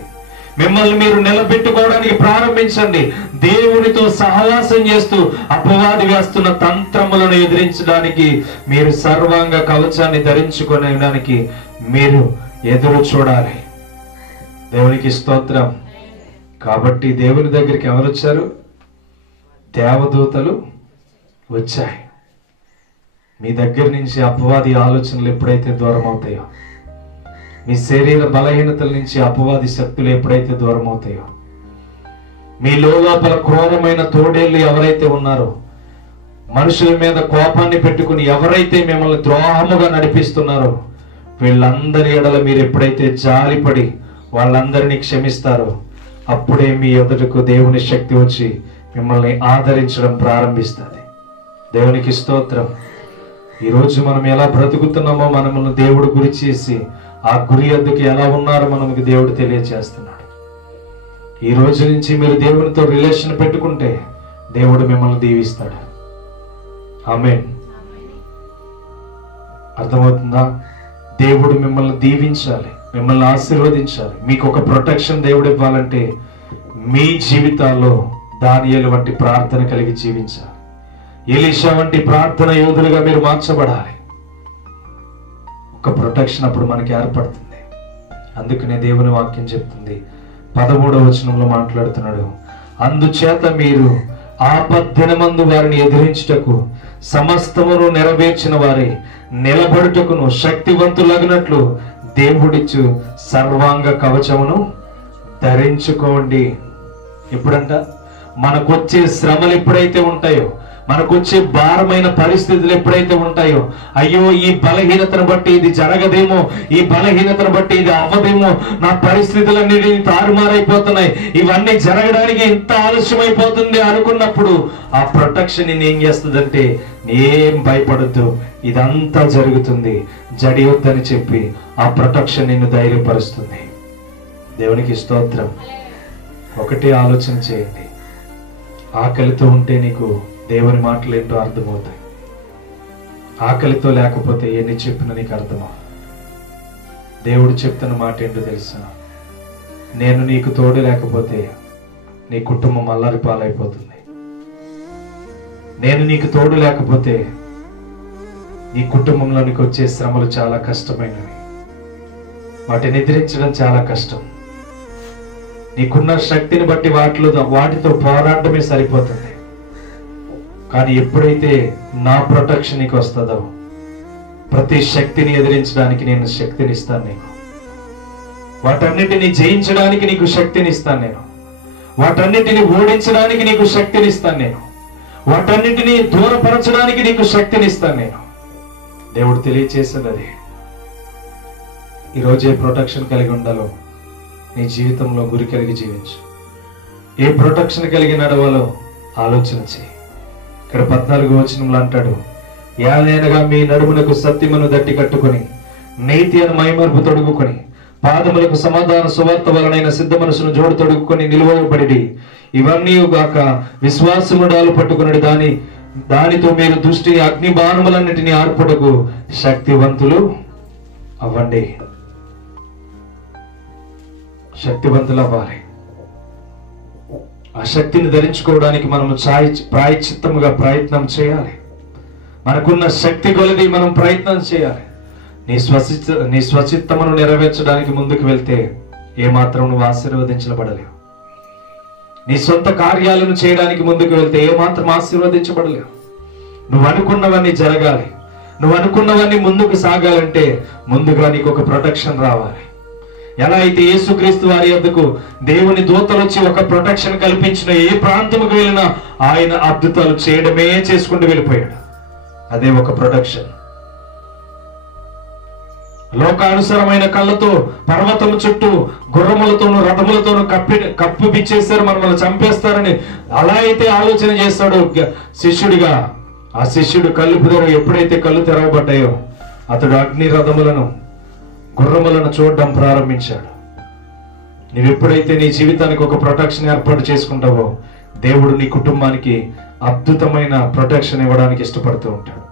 మిమ్మల్ని మీరు నిలబెట్టుకోవడానికి ప్రారంభించండి. దేవునితో సహవాసం చేస్తూ అపవాది వేస్తున్న తంత్రములను ఎదిరించడానికి మీరు సర్వాంగ కవచాన్ని ధరించుకోవడానికి మీరు ఎదురు చూడాలి. దేవునికి స్తోత్రం. కాబట్టి దేవుని దగ్గరికి ఎవరు వచ్చారు? దేవదూతలు వచ్చాయి. మీ దగ్గర నుంచి అపవాది ఆలోచనలు ఎప్పుడైతే దూరం అవుతాయో, మీ శరీర బలహీనతల నుంచి అపవాది శక్తులు ఎప్పుడైతే దూరం అవుతాయో, మీ లోపల క్రూరమైన తోడేళ్ళు ఎవరైతే ఉన్నారో, మనుషుల మీద కోపాన్ని పెట్టుకుని ఎవరైతే మిమ్మల్ని ద్రోహముగా నడిపిస్తున్నారో, వీళ్ళందరి ఎడల మీరు ఎప్పుడైతే జాలిపడి వాళ్ళందరినీ క్షమిస్తారో, అప్పుడే మీ ఎదుటకు దేవుని శక్తి వచ్చి మిమ్మల్ని ఆదరించడం ప్రారంభిస్తుంది. దేవునికి స్తోత్రం. ఈరోజు మనం ఎలా బ్రతుకుతున్నామో మనల్ని దేవుడు గురి చేసి ఆ గురి ఎద్దుకు ఎలా ఉన్నారో మనకు దేవుడు తెలియచేస్తున్నాడు. ఈ రోజు నుంచి మీరు దేవునితో రిలేషన్ పెట్టుకుంటే దేవుడు మిమ్మల్ని దీవిస్తాడు. ఆమేన్. అర్థమవుతుందా? దేవుడు మిమ్మల్ని దీవించాలి, మిమ్మల్ని ఆశీర్వదించాలి. మీకు ఒక ప్రొటెక్షన్ దేవుడు ఇవ్వాలంటే మీ జీవితాల్లో దానియేలు వంటి ప్రార్థన కలిగి జీవించాలి. ఎలీషా వంటి ప్రార్థన యోధులుగా మీరు మార్చబడాలి. ఒక ప్రొటెక్షన్ అప్పుడు మనకి ఏర్పడుతుంది. అందుకనే దేవుని వాక్యం చెప్తుంది, 13వ వచనంలో మాట్లాడుతున్నాడు, అందుచేత మీరు ఆపద్దినమందు వారిని ఎదిరించుటకు సమస్తమును నెరవేర్చిన వారే నిలబడుటకును శక్తివంతులగినట్లు దేవుడిచ్చు సర్వాంగ కవచమును ధరించుకోండి. ఎప్పుడంట? మనకొచ్చే శ్రమలు ఎప్పుడైతే ఉంటాయో, మనకొచ్చే భారమైన పరిస్థితులు ఎప్పుడైతే ఉంటాయో, అయ్యో ఈ బలహీనతను బట్టి ఇది జరగదేమో, ఈ బలహీనతను బట్టి ఇది అవ్వదేమో, నా పరిస్థితులన్నీ తారుమారైపోతున్నాయి, ఇవన్నీ జరగడానికి ఇంత ఆలస్యం అయిపోతుంది అనుకున్నప్పుడు ఆ ప్రొటెక్షన్ నిన్ను ఏం చేస్తుందంటే, ఏం భయపడద్దు, ఇదంతా జరుగుతుంది, జడియొద్దని చెప్పి ఆ ప్రొటెక్షన్ నిన్ను ధైర్యపరుస్తుంది. దేవునికి స్తోత్రం. ఒకటే ఆలోచన చేయండి, ఆకలితో ఉంటే నీకు దేవుని మాటలు ఏంటో అర్థమవుతాయి. ఆకలితో లేకపోతే ఎన్ని చెప్పినా నీకు అర్థమవు. దేవుడు చెప్తున్న మాట ఏంటో తెలుసా? నేను నీకు తోడు లేకపోతే నీ కుటుంబం అల్లరి పాలైపోతుంది. నేను నీకు తోడు లేకపోతే నీ కుటుంబంలోనికి వచ్చే శ్రమలు చాలా కష్టమైనవి, వాటిని ఎదిరించడం చాలా కష్టం. నీకున్న శక్తిని బట్టి వాటితో పోరాడమే సరిపోతుంది. కానీ ఎప్పుడైతే నా ప్రొటెక్షన్ నీకు వస్తుందో, ప్రతి శక్తిని ఎదిరించడానికి నేను శక్తిని ఇస్తాను. నీకు వాటన్నిటిని జయించడానికి నీకు శక్తిని ఇస్తాను. నేను వాటన్నిటిని ఓడించడానికి నీకు శక్తిని ఇస్తాను. నేను వాటన్నిటిని దూరపరచడానికి నీకు శక్తిని ఇస్తాను. నేను దేవుడు తెలియచేసేది అది. ఈరోజు ఏ ప్రొటెక్షన్ కలిగి ఉండాలో నీ జీవితంలో గురి కలిగి జీవించు. ఏ ప్రొటెక్షన్ కలిగి నడవాలో ఆలోచన చేయి. ఇక్కడ 14వ వచనంలో అంటాడు, ఏలైనగా మీ నడుమునకు సత్యమును దట్టి కట్టుకొని నీతి అని మైమరుపు తొడుగుకొని పాదములకు సమాధాన సువార్త వలనైన సిద్ధ మనసును జోడు తొడుగుకొని నిలువబడి ఇవన్నీ గాక విశ్వాసముడాలు పట్టుకుని దానితో మీరు దృష్టి అగ్ని బాణములన్నిటినీ ఆర్పుటకు శక్తివంతులు అవ్వండి. శక్తివంతులు అవ్వాలి. ఆ శక్తిని ధరించుకోవడానికి మనము ప్రాయశ్చిత్తముగా ప్రయత్నం చేయాలి. మనకున్న శక్తి కొలది మనం ప్రయత్నం చేయాలి. నీ స్వచిత్తమును నెరవేర్చడానికి ముందుకు వెళ్తే ఏమాత్రం నువ్వు ఆశీర్వదించబడలేవు. నీ సొంత కార్యాలను చేయడానికి ముందుకు వెళ్తే ఏమాత్రం ఆశీర్వదించబడలేవు. నువ్వు అనుకున్నవన్నీ జరగాలి, నువ్వు అనుకున్నవన్నీ ముందుకు సాగాలంటే ముందుగా నీకు ఒక ప్రొటెక్షన్ రావాలి. ఎలా అయితే యేసుక్రీస్తు వారి యొద్దకు దేవుని దూతలు వచ్చి ఒక ప్రొటెక్షన్ కల్పించిన, ఏ ప్రాంతముకు వెళ్ళినా ఆయన అద్భుతాలు చేయడమే చేసుకుంటూ వెళ్ళిపోయాడు. అదే ఒక ప్రొటెక్షన్. లోకానుసరమైన కళ్ళతో పర్వతము చుట్టూ గుర్రములతోనూ రథములతోనూ కప్పిపిచ్చేశారు, మనల్ని చంపేస్తారని అలా అయితే ఆలోచన చేస్తాడు శిష్యుడిగా. ఆ శిష్యుడు ఎప్పుడైతే కళ్ళు తెరవబడ్డాయో అతడు అగ్ని రథములను గుర్రములను చూడడం ప్రారంభించాడు. నువ్వు ఎప్పుడైతే నీ జీవితానికి ఒక ప్రొటెక్షన్ ఏర్పాటు చేసుకుంటావో దేవుడు నీ కుటుంబానికి అద్భుతమైన ప్రొటెక్షన్ ఇవ్వడానికి ఇష్టపడుతూ ఉంటాడు.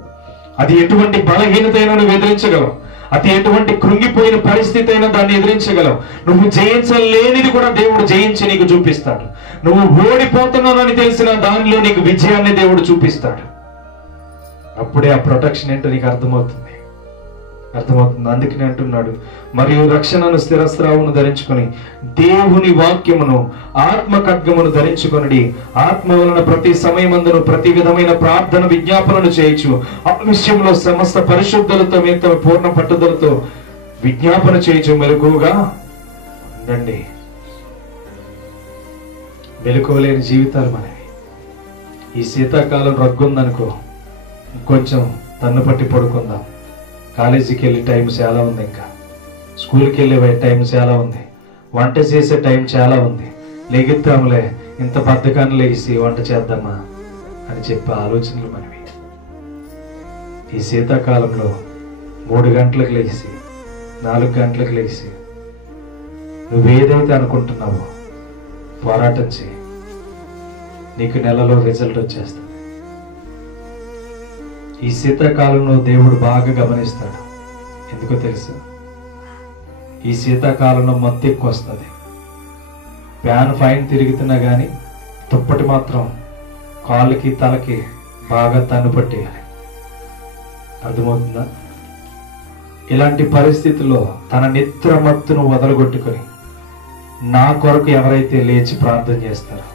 అది ఎటువంటి బలహీనత అయినా నువ్వు ఎదిరించగలవు. అది ఎటువంటి కృంగిపోయిన పరిస్థితి అయినా దాన్ని ఎదిరించగలవు. నువ్వు జయించలేనిది కూడా దేవుడు జయించి నీకు చూపిస్తాడు. నువ్వు ఓడిపోతున్నానని తెలిసిన దానిలో నీకు విజయాన్ని దేవుడు చూపిస్తాడు. అప్పుడే ఆ ప్రొటెక్షన్ ఏంటో నీకు అర్థమవుతుంది. అందుకనే అంటున్నాడు, మరియు రక్షణను స్థిరస్త్రావును ధరించుకొని దేవుని వాక్యమును ఆత్మ ఖడ్గమును ధరించుకొనిడి ఆత్మ వలన ప్రతి సమయమందును ప్రతి విధమైన ప్రార్థన విజ్ఞాపనలు చేయొచ్చు. ఆ విషయంలో సమస్త పరిశుద్ధులతో మీతో పూర్ణ పట్టుదలతో విజ్ఞాపన చేయొచ్చు. మెరుగుగా ఉండండి. మెలకువలేని జీవితాలు మనవి. ఈ శీతాకాలం రగ్గుందనుకో, కొంచెం తన్ను పట్టి పడుకుందాం. కాలేజీకి వెళ్ళే టైం చాలా ఉంది, ఇంకా స్కూల్కి వెళ్ళే టైం చాలా ఉంది, వంట చేసే టైం చాలా ఉంది. లెగిద్దాంలే, ఇంత బద్ధకాన్ని లెగిసి వంట చేద్దామా అని చెప్పే ఆలోచనలు మనవి. ఈ శీతాకాలంలో 3 గంటలకు లెగిసి 4 గంటలకు లెగిసి నువ్వేదైతే అనుకుంటున్నావో పోరాటం చేయి. నీకు నెలలో రిజల్ట్ వచ్చేస్తుంది. ఈ శీతాకాలంలో దేవుడు బాగా గమనిస్తాడు. ఎందుకో తెలుసు? ఈ శీతాకాలంలో మత్తు ఎక్కువ వస్తుంది. ఫ్యాన్ ఫైన్ తిరుగుతున్నా కానీ దుప్పటి మాత్రం కాళ్ళకి తలకి బాగా తన్ను పట్టేయాలి. అర్థమవుతుందా? ఇలాంటి పరిస్థితుల్లో తన నిద్ర మత్తును వదలగొట్టుకొని నా కొరకు ఎవరైతే లేచి ప్రార్థన చేస్తారో,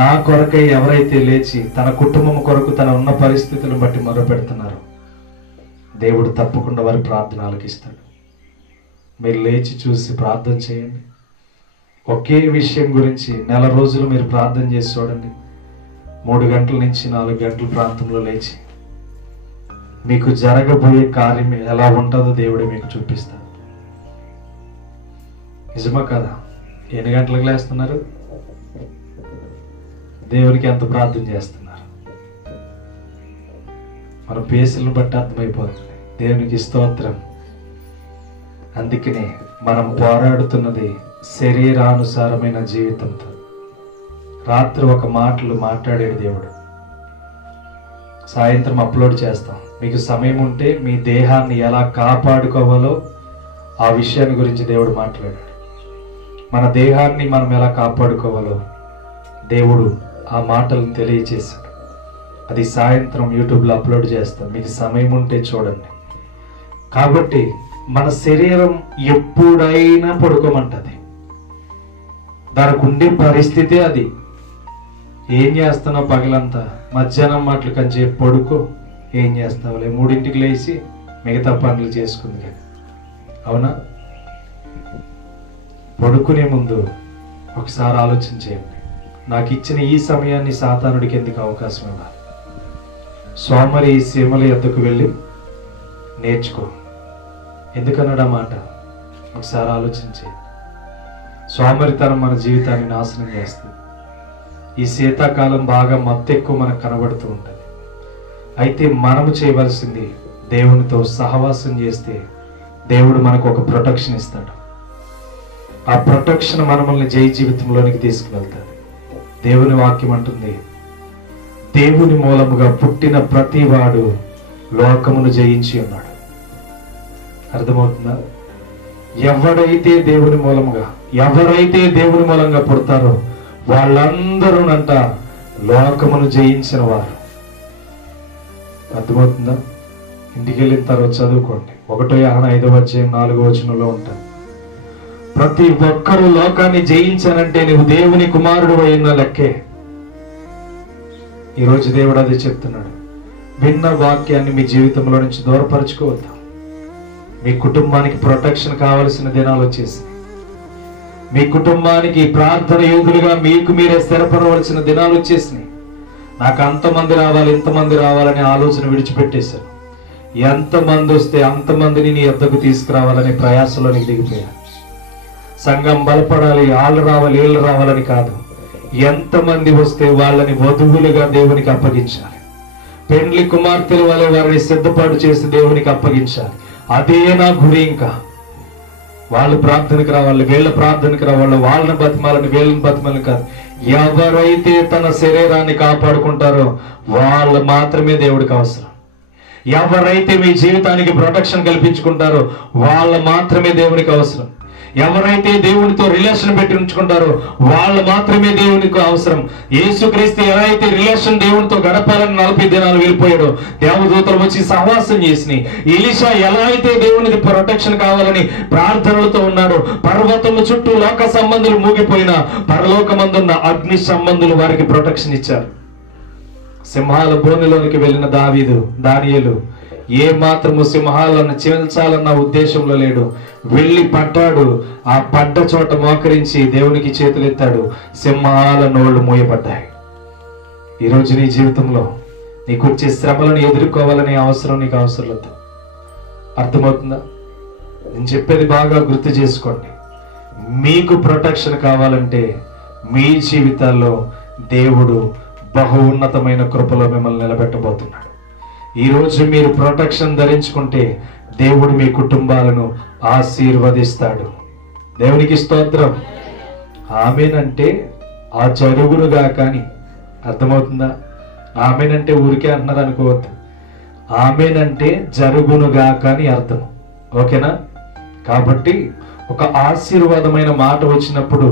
నా కొరకై ఎవరైతే లేచి తన కుటుంబం కొరకు తన ఉన్న పరిస్థితులను బట్టి మొరపెడుతున్నారో, దేవుడు తప్పకుండా వారి ప్రార్థన ఆలకిస్తాడు. మీరు లేచి చూసి ప్రార్థన చేయండి. ఒకే విషయం గురించి నెల రోజులు మీరు ప్రార్థన చేసి చూడండి. 3 గంటల నుంచి 4 గంటల ప్రాంతంలో లేచి మీకు జరగబోయే కార్యం ఎలా ఉంటుందో దేవుడు మీకు చూపిస్తాడు. నిజమా కదా? ఎన్ని గంటలకు లేస్తున్నారు? దేవునికి ఎంత ప్రార్థన చేస్తున్నారు? మన పేసులను బట్టి అర్థమైపోతుంది. దేవునికి స్తోత్రం. అందుకనే మనం పోరాడుతున్నది శరీరానుసారమైన జీవితంతో. రాత్రి ఒక మాటలు మాట్లాడాడు దేవుడు, సాయంత్రం అప్లోడ్ చేస్తాం. మీకు సమయం ఉంటే మీ దేహాన్ని ఎలా కాపాడుకోవాలో ఆ విషయాన్ని గురించి దేవుడు మాట్లాడాడు. మన దేహాన్ని మనం ఎలా కాపాడుకోవాలో దేవుడు ఆ మాటలను తెలియచేశాడు. అది సాయంత్రం యూట్యూబ్లో అప్లోడ్ చేస్తాం. మీకు సమయం ఉంటే చూడండి. కాబట్టి మన శరీరం ఎప్పుడైనా పడుకోమంటది. దానికి ఉండే పరిస్థితే అది. ఏం చేస్తున్నావు పగలంతా? మధ్యాహ్నం మాటలు కంచి పడుకో. ఏం చేస్తావులే, 3ంటికి లేచి మిగతా పనులు చేసుకుంది కానీ. అవునా? పడుకునే ముందు ఒకసారి ఆలోచన చేయండి. నాకు ఇచ్చిన ఈ సమయాన్ని సాతానుడికి ఎందుకు అవకాశం ఇవ్వాలి? సోమరి సీమల యొద్దకు వెళ్ళి నేర్చుకో. ఎందుకన్నాడు ఆ మాట? ఒకసారి ఆలోచన చేయండి. సోమరితనం మన జీవితాన్ని నాశనం చేస్తుంది. ఈ శీతాకాలం బాగా మత్తు ఎక్కువ మనకు కనబడుతూ ఉంటుంది. అయితే మనము చేయవలసింది, దేవునితో సహవాసం చేస్తే దేవుడు మనకు ఒక ప్రొటెక్షన్ ఇస్తాడు. ఆ ప్రొటెక్షన్ మనల్ని జయ జీవితంలోనికి తీసుకువెళ్తాడు. దేవుని వాక్యం అంటుంది, దేవుని మూలముగా పుట్టిన ప్రతి వాడు లోకమును జయించి ఉన్నాడు. అర్థమవుతుందా? ఎవరైతే దేవుని మూలంగా పుడతారో వాళ్ళందరూనంట లోకమును జయించిన వారు. అర్థమవుతుందా? ఇంటికి వెళ్ళిన తర్వాత చదువుకోండి. 1 యోహాను 5వ అధ్యాయం 4వ వచనంలో ఉంటారు. ప్రతి ఒక్కరూ లోకాన్ని జయించానంటే నువ్వు దేవుని కుమారుడు అయిన లెక్కే. ఈరోజు దేవుడు అదే చెప్తున్నాడు. విన్న వాక్యాన్ని మీ జీవితంలో నుంచి దూరపరచుకోవద్దు. మీ కుటుంబానికి ప్రొటెక్షన్ కావలసిన దినాలు వచ్చేసి, మీ కుటుంబానికి ప్రార్థన యోధులుగా మీకు మీరే స్థిరపడవలసిన దినాలు వచ్చేసినాయి. నాకు అంతమంది రావాలి, ఇంతమంది రావాలనే ఆలోచన విడిచిపెట్టేశాను. ఎంతమంది వస్తే అంతమందిని నీ యొద్దకు తీసుకురావాలనే ప్రయాసంలోనికి దిగిపోయాను. సంఘం బలపడాలి, వాళ్ళు రావాలి, వీళ్ళు రావాలని కాదు. ఎంతమంది వస్తే వాళ్ళని వధువులుగా దేవునికి అప్పగించాలి. పెండ్లి కుమార్తెలు వాళ్ళ వారిని సిద్ధపాటు చేసి దేవునికి అప్పగించాలి. అదే నా గురి. ఇంకా వాళ్ళు ప్రార్థనకు రావాలి, వీళ్ళ ప్రార్థనకు రావాలి, వాళ్ళని బతిమాలని, వీళ్ళని బతిమాలని కాదు. ఎవరైతే తన శరీరాన్ని కాపాడుకుంటారో వాళ్ళు మాత్రమే దేవుడికి అవసరం. ఎవరైతే మీ జీవితానికి ప్రొటెక్షన్ కల్పించుకుంటారో వాళ్ళు మాత్రమే దేవునికి అవసరం. ఎవరైతే దేవునితో రిలేషన్ పెట్టి ఉంచుకుంటారో వాళ్ళు మాత్రమే దేవునికి అవసరం. యేసుక్రీస్తు ఎలా అయితే రిలేషన్ దేవునితో గడపాలని 40 దినాలు వెళ్ళిపోయాడో, దేవదూతలు వచ్చి సహవాసం చేసినాయి. ఎలీషా ఎలా అయితే దేవునికి ప్రొటెక్షన్ కావాలని ప్రార్థనలతో ఉన్నాడో, పర్వతముల చుట్టూ లోక సంబంధులు మూగిపోయినా పరలోకమందున్న అగ్ని సంబంధులు వారికి ప్రొటెక్షన్ ఇచ్చారు. సింహాల బోనులోనికి వెళ్ళిన దానియేలు ఏ మాత్రము సింహాలను చీల్చాలన్న ఉద్దేశంలో లేడు. వెళ్ళి పడ్డాడు. ఆ పడ్డ చోట మోకరించి దేవునికి చేతులెత్తాడు. సింహాల నోళ్లు మూయబడ్డాయి. ఈరోజు నీ జీవితంలో నీకు వచ్చే శ్రమలను ఎదుర్కోవాలనే అవసరం నీకు అవసరం లేదు. అర్థమవుతుందా? నేను చెప్పేది బాగా గుర్తు చేసుకోండి. మీకు ప్రొటెక్షన్ కావాలంటే మీ జీవితాల్లో దేవుడు బహు ఉన్నతమైన కృపలో మిమ్మల్ని నిలబెట్టబోతున్నాడు. ఈరోజు మీరు ప్రొటెక్షన్ ధరించుకుంటే దేవుడు మీ కుటుంబాలను ఆశీర్వదిస్తాడు. దేవునికి స్తోత్రం. ఆమేనంటే ఆ జరుగునుగా కానీ. అర్థమవుతుందా? ఆమేనంటే ఊరికే అంటున్నారు అనుకోవద్దు. ఆమేనంటే జరుగునుగా కానీ అర్థం. ఓకేనా? కాబట్టి ఒక ఆశీర్వాదమైన మాట వచ్చినప్పుడు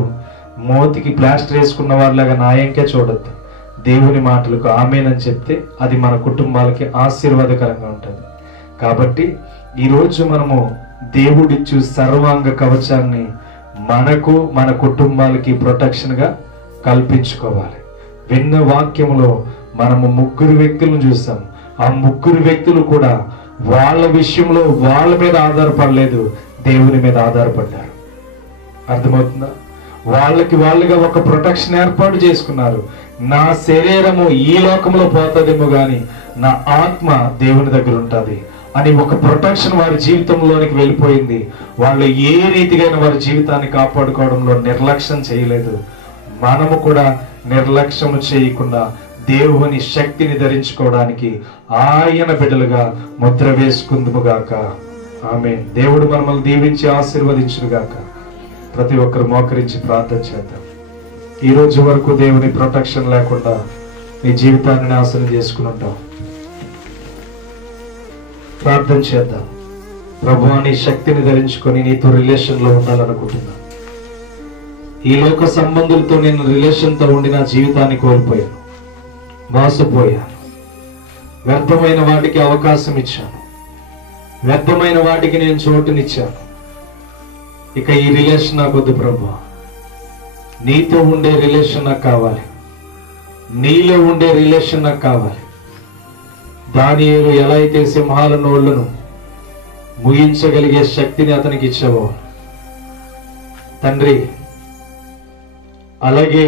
మోతికి ప్లాస్టర్ వేసుకున్న వాళ్ళగా నాయంకే చూడొద్దు. దేవుని మాటలకు ఆమేనని చెప్తే అది మన కుటుంబాలకి ఆశీర్వాదకరంగా ఉంటుంది. కాబట్టి ఈరోజు మనము దేవుడిచ్చు సర్వాంగ కవచాన్ని మనకు మన కుటుంబాలకి ప్రొటెక్షన్గా కల్పించుకోవాలి. విన్న వాక్యంలో మనము 3 వ్యక్తులను చూసాం. ఆ 3 వ్యక్తులు కూడా వాళ్ళ విషయంలో వాళ్ళ మీద ఆధారపడలేదు, దేవుని మీద ఆధారపడ్డారు. అర్థమవుతుందా? వాళ్ళుగా ఒక ప్రొటెక్షన్ ఏర్పాటు చేసుకున్నారు. నా శరీరము ఈ లోకంలో పోతుందేమో కానీ నా ఆత్మ దేవుని దగ్గర ఉంటుంది అని ఒక ప్రొటెక్షన్ వారి జీవితంలోనికి వెళ్ళిపోయింది. వాళ్ళు ఏ రీతిగా వారి జీవితాన్ని కాపాడుకోవడంలో నిర్లక్ష్యం చేయలేదు. మనము కూడా నిర్లక్ష్యం చేయకుండా దేవుని శక్తిని ధరించుకోవడానికి ఆయన బిడ్డలుగా ముద్ర వేసుకుందుముగాక. ఆమేన్. దేవుడు మనల్ని దీవించి ఆశీర్వదించుగాక. ప్రతి ఒక్కరు మోకరించి ప్రార్థన చేద్దాం. ఈ రోజు వరకు దేవుని ప్రొటెక్షన్ లేకుండా నీ జీవితాన్ని నాశనం చేసుకుని ఉంటాం. ప్రార్థన చేద్దాం. ప్రభువా, నీ శక్తిని ధరించుకొని నీతో రిలేషన్లో ఉండాలనుకుంటున్నాను. ఈ లోక సంబంధులతో నేను రిలేషన్తో ఉండి నా జీవితాన్ని కోల్పోయాను, మోసపోయాను, వ్యర్థమైన వాటికి అవకాశం ఇచ్చాను, వ్యర్థమైన వాటికి నేను చోటునిచ్చాను. ఇక ఈ రిలేషన్ నాకు వద్దు ప్రభువా. నీతో ఉండే రిలేషన్ నాకు కావాలి, నీలో ఉండే రిలేషన్ నాకు కావాలి. దానియేలు ఎలా అయితే సింహాల నోళ్లను ముగించగలిగే శక్తిని అతనికి ఇచ్చావో తండ్రి, అలాగే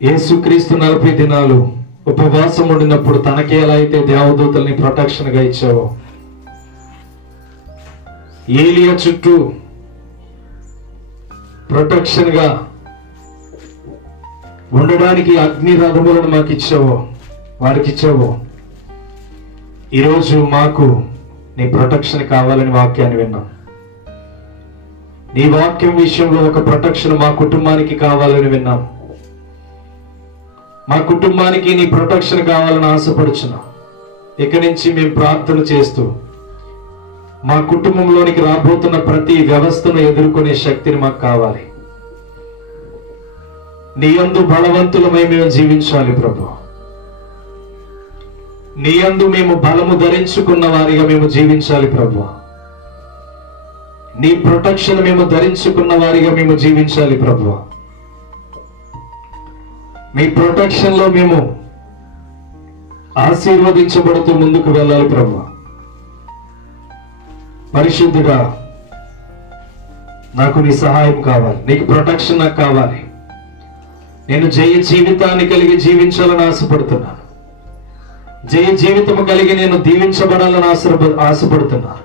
యేసుక్రీస్తు 40 దినాలు ఉపవాసం ఉండినప్పుడు తనకి ఎలా అయితే దేవదూతల్ని ప్రొటెక్షన్ గా ఇచ్చావో, ఏలియా చుట్టూ ప్రొటెక్షన్ గా ఉండడానికి అగ్ని రథములను మాకు ఇచ్చావో, వారికి ఇచ్చావో, ఈరోజు మాకు నీ ప్రొటెక్షన్ కావాలని వాక్యాన్ని విన్నాం. నీ వాక్యం విషయంలో ఒక ప్రొటెక్షన్ మా కుటుంబానికి కావాలని విన్నాం. మా కుటుంబానికి నీ ప్రొటెక్షన్ కావాలని ఆశపడుచున్నాం. ఇక నుంచి మేము ప్రార్థన చేస్తూ మా కుటుంబంలోనికి రాబోతున్న ప్రతి వ్యవస్థను ఎదుర్కొనే శక్తిని మాకు కావాలి. నీ యందు బలవంతులమై మేము జీవించాలి ప్రభు. నీ యందు మేము బలము ధరించుకున్న వారిగా మేము జీవించాలి ప్రభు. నీ ప్రొటెక్షన్ మేము ధరించుకున్న వారిగా మేము జీవించాలి ప్రభు. మీ ప్రొటెక్షన్ లో మేము ఆశీర్వదించబడుతూ ముందుకు వెళ్ళాలి ప్రభు. పరిశుద్ధుడా, నాకు నీ సహాయం కావాలి, నీకు ప్రొటెక్షన్ నాకు కావాలి. నేను జయ జీవితాన్ని కలిగి జీవించాలని ఆశపడుతున్నాను. జయ జీవితం కలిగి నేను దీవించబడాలని ఆశపడుతున్నాను.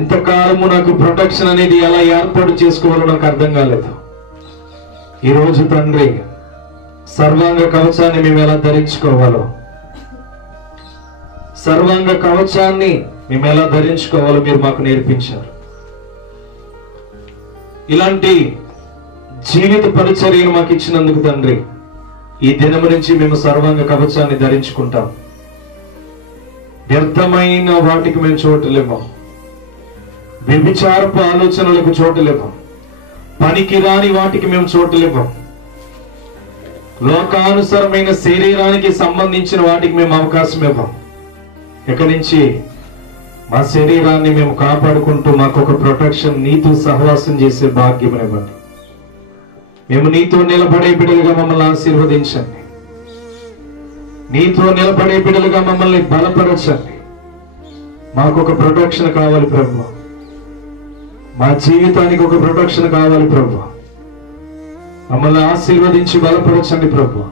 ఇంతకాలము నాకు ప్రొటెక్షన్ అనేది ఎలా ఏర్పాటు చేసుకోవాలో నాకు అర్థం కాలేదు. ఈరోజు తండ్రి, సర్వాంగ కవచాన్ని మేము ఎలా ధరించుకోవాలో, సర్వాంగ కవచాన్ని మేము ఎలా ధరించుకోవాలో మీరు మాకు నేర్పించారు. ఇలాంటి జీవిత పరిచర్యను మాకు ఇచ్చినందుకు తండ్రి, ఈ దినము నుంచి మేము సర్వాంగ కవచాన్ని ధరించుకుంటాం. వ్యర్థమైన వాటికి మేము చోటులేము, వ్యభిచారపు ఆలోచనలకు చోటులేము, పనికి రాని వాటికి మేము చోటులేము, లోకానుసరమైన శరీరానికి సంబంధించిన వాటికి మేము అవకాశం ఇవ్వం. ఇక్కడి నుంచి మా శరీరాన్ని మేము కాపాడుకుంటూ మాకు ఒక ప్రొటెక్షన్, నీతో సహవాసం చేసే భాగ్యం ఇవ్వండి. మేము నీతో నిలబడే బిడ్డలుగా మమ్మల్ని ఆశీర్వదించండి. నీతో నిలబడే బిడ్డలుగా మమ్మల్ని బలపరచండి. మాకు ఒక ప్రొటెక్షన్ కావాలి ప్రభు. మా జీవితానికి ఒక ప్రొటెక్షన్ కావాలి ప్రభు. మమ్మల్ని ఆశీర్వదించి బలపరచండి ప్రభు.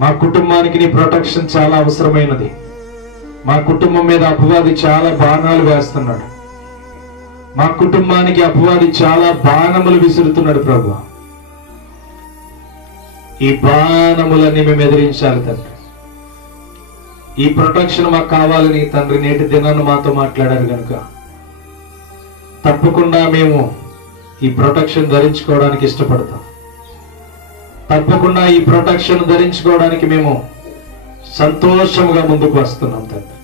మా కుటుంబానికి నీ ప్రొటెక్షన్ చాలా అవసరమైనది. మా కుటుంబం మీద అపవాది చాలా బాణాలు వేస్తున్నాడు. మా కుటుంబానికి అపవాది చాలా బాణములు విసురుతున్నాడు ప్రభు. ఈ బాణములన్నీ మేము ఎదిరించాలి తండ్రి. ఈ ప్రొటెక్షన్ మాకు కావాలని తండ్రి నేటి దినాన్ని మాతో మాట్లాడారు కనుక తప్పకుండా మేము ఈ ప్రొటెక్షన్ ధరించుకోవడానికి ఇష్టపడతాం. తప్పకుండా ఈ ప్రొటెక్షన్ ధరించుకోవడానికి మేము సంతోషంగా ముందుకు వస్తున్నాం తండ్రి.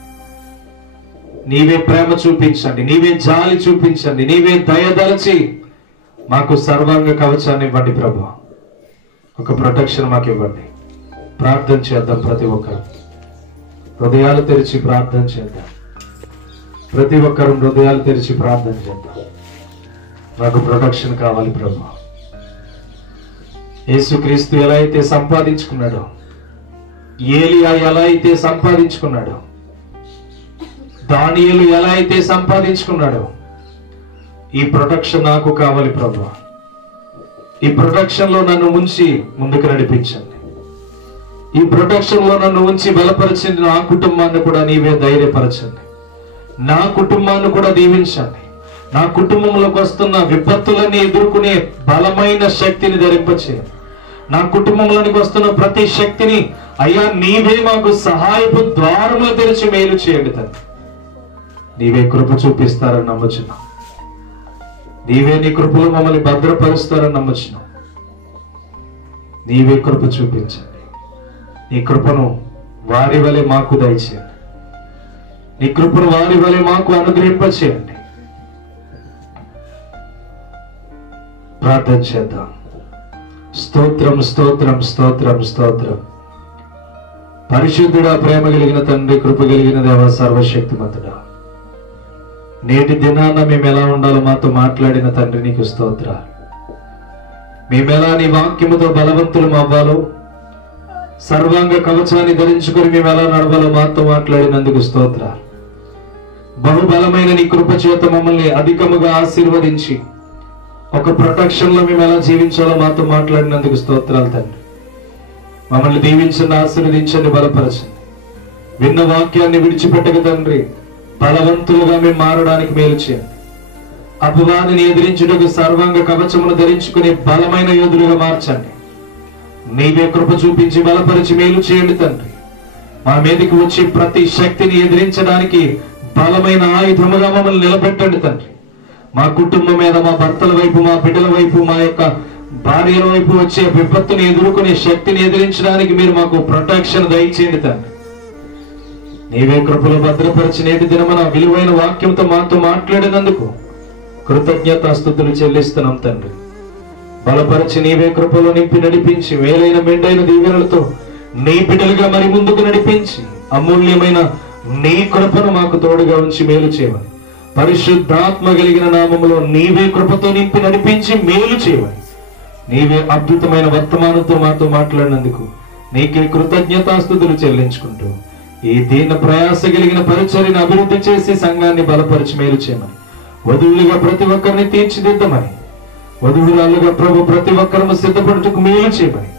నీవే ప్రేమ చూపించండి, నీవే జాలి చూపించండి, నీవే దయదలచి మాకు సర్వాంగ కవచాన్ని ఇవ్వండి ప్రభు. ఒక ప్రొటెక్షన్ మాకు ఇవ్వండి. ప్రార్థన చేద్దాం. ప్రతి ఒక్కరు హృదయాలు తెరిచి ప్రార్థన చేద్దాం. ప్రతి ఒక్కరు హృదయాలు తెరిచి ప్రార్థన చేద్దాం. మాకు ప్రొటెక్షన్ కావాలి ప్రభు. యేసుక్రీస్తు ఎలా అయితే సంపాదించుకున్నాడో, ఏలియా ఎలా అయితే సంపాదించుకున్నాడో, దానియేలు ఎలా అయితే సంపాదించుకున్నాడో, ఈ ప్రొటెక్షన్ నాకు కావాలి ప్రభు. ఈ ప్రొటెక్షన్ లో నన్ను ఉంచి ముందుకు నడిపించండి. ఈ ప్రొటెక్షన్ లో నన్ను ఉంచి బలపరచండి. నా కుటుంబాన్ని కూడా నీవే ధైర్యపరచండి. నా కుటుంబాన్ని కూడా దీవించండి. నా కుటుంబంలోకి వస్తున్న విపత్తులన్నీ ఎదుర్కొనే బలమైన శక్తిని ధరింపచేయండి. నా కుటుంబంలోనికి వస్తున్న ప్రతి శక్తిని అయ్యా నీవే మాకు సహాయపు ద్వారములు తెరిచి మేలు చేయండి తండ్రి. నీవే కృప చూపిస్తారని నమ్ముచున్నాం. నీవే నీ కృపలో మమ్మల్ని భద్రపరుస్తారని నమ్ముచున్నాం. నీవే కృప చూపించండి. నీ కృపను వారి వలె మాకు దయచేయండి. నీ కృపను వారి వలె మాకు అనుగ్రహింపచేయండి. ప్రార్థన చేద్దాం. స్తోత్రం స్తోత్రం స్తోత్రం స్తోత్రం. పరిశుద్ధుడా, ప్రేమ కలిగిన తండ్రి, కృప కలిగిన దేవ, సర్వశక్తిమంతుడా, నేటి దినాన మేము ఎలా ఉండాలో మాతో మాట్లాడిన తండ్రి నీకు స్తోత్రాలు. మేమెలా నీ వాక్యముతో బలవంతులం అవ్వాలో, సర్వాంగ కవచాన్ని ధరించుకొని మేము ఎలా నడవాలో మాతో మాట్లాడినందుకు స్తోత్రాలు. బహుబలమైన నీ కృప చేత మమ్మల్ని అధికముగా ఆశీర్వదించి ఒక ప్రొటెక్షన్ లో మేము ఎలా జీవించాలో మాతో మాట్లాడినందుకు స్తోత్రాలు తండ్రి. మమ్మల్ని దీవించండి, ఆశీర్వదించండి, బలపరచండి. విన్న వాక్యాన్ని విడిచిపెట్టక తండ్రి బలవంతులుగా మేము మారడానికి మేలు చేయండి. అపవాదిని ఎదిరించుటకు సర్వాంగ కవచమును ధరించుకునే బలమైన యోధులుగా మార్చండి. నీవే కృప చూపించి బలపరిచి మేలు చేయండి తండ్రి. మా మీదకి వచ్చి ప్రతి శక్తిని ఎదిరించడానికి బలమైన ఆయుధముగా మమ్మల్ని నిలబెట్టండి తండ్రి. మా కుటుంబం మీద, మా భర్తల వైపు, మా బిడ్డల వైపు, మా యొక్క భార్యల వైపు వచ్చే విపత్తుని ఎదుర్కొనే శక్తిని ఎదిరించడానికి మీరు మాకు ప్రొటెక్షన్ దయచేయండి తండ్రి. నీవే కృపలో భద్రపరిచి నేటి దినమన విలువైన వాక్యంతో మాతో మాట్లాడినందుకు కృతజ్ఞతాస్తుతులు చెల్లిస్తున్నాం తండ్రి. బలపరిచి నీవే కృపలో నింపి నడిపించి వేలైన మెండైన దీవెనలతో నీ బిడ్డలుగా మరి ముందుకు నడిపించి అమూల్యమైన నీ కృపను మాకు తోడుగా ఉంచి మేలు చేయమని పరిశుద్ధాత్మ కలిగిన నామములో నీవే కృపతో నింపి నడిపించి మేలు చేయమని నీవే అద్భుతమైన వర్తమానంతో మాతో మాట్లాడినందుకు నీకే కృతజ్ఞతాస్తుతులు చెల్లించుకుంటూ ఈ దీన ప్రయాస కలిగిన పరిచర్యను అభివృద్ధి చేసి సంఘాన్ని బలపరిచి మేలు చేయమని, వధువులుగా ప్రతి ఒక్కరిని తీర్చిదిద్దమని, వధువురాలుగా ప్రభు ప్రతి ఒక్కరము సిద్ధపడుటకు మేలు చేయమని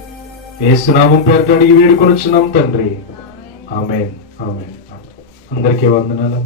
యేసునామం పేరిట అడిగి వేడుకొనుచున్నాం తండ్రి. ఆమేన్. ఆమేన్. అందరికీ వందనాలు.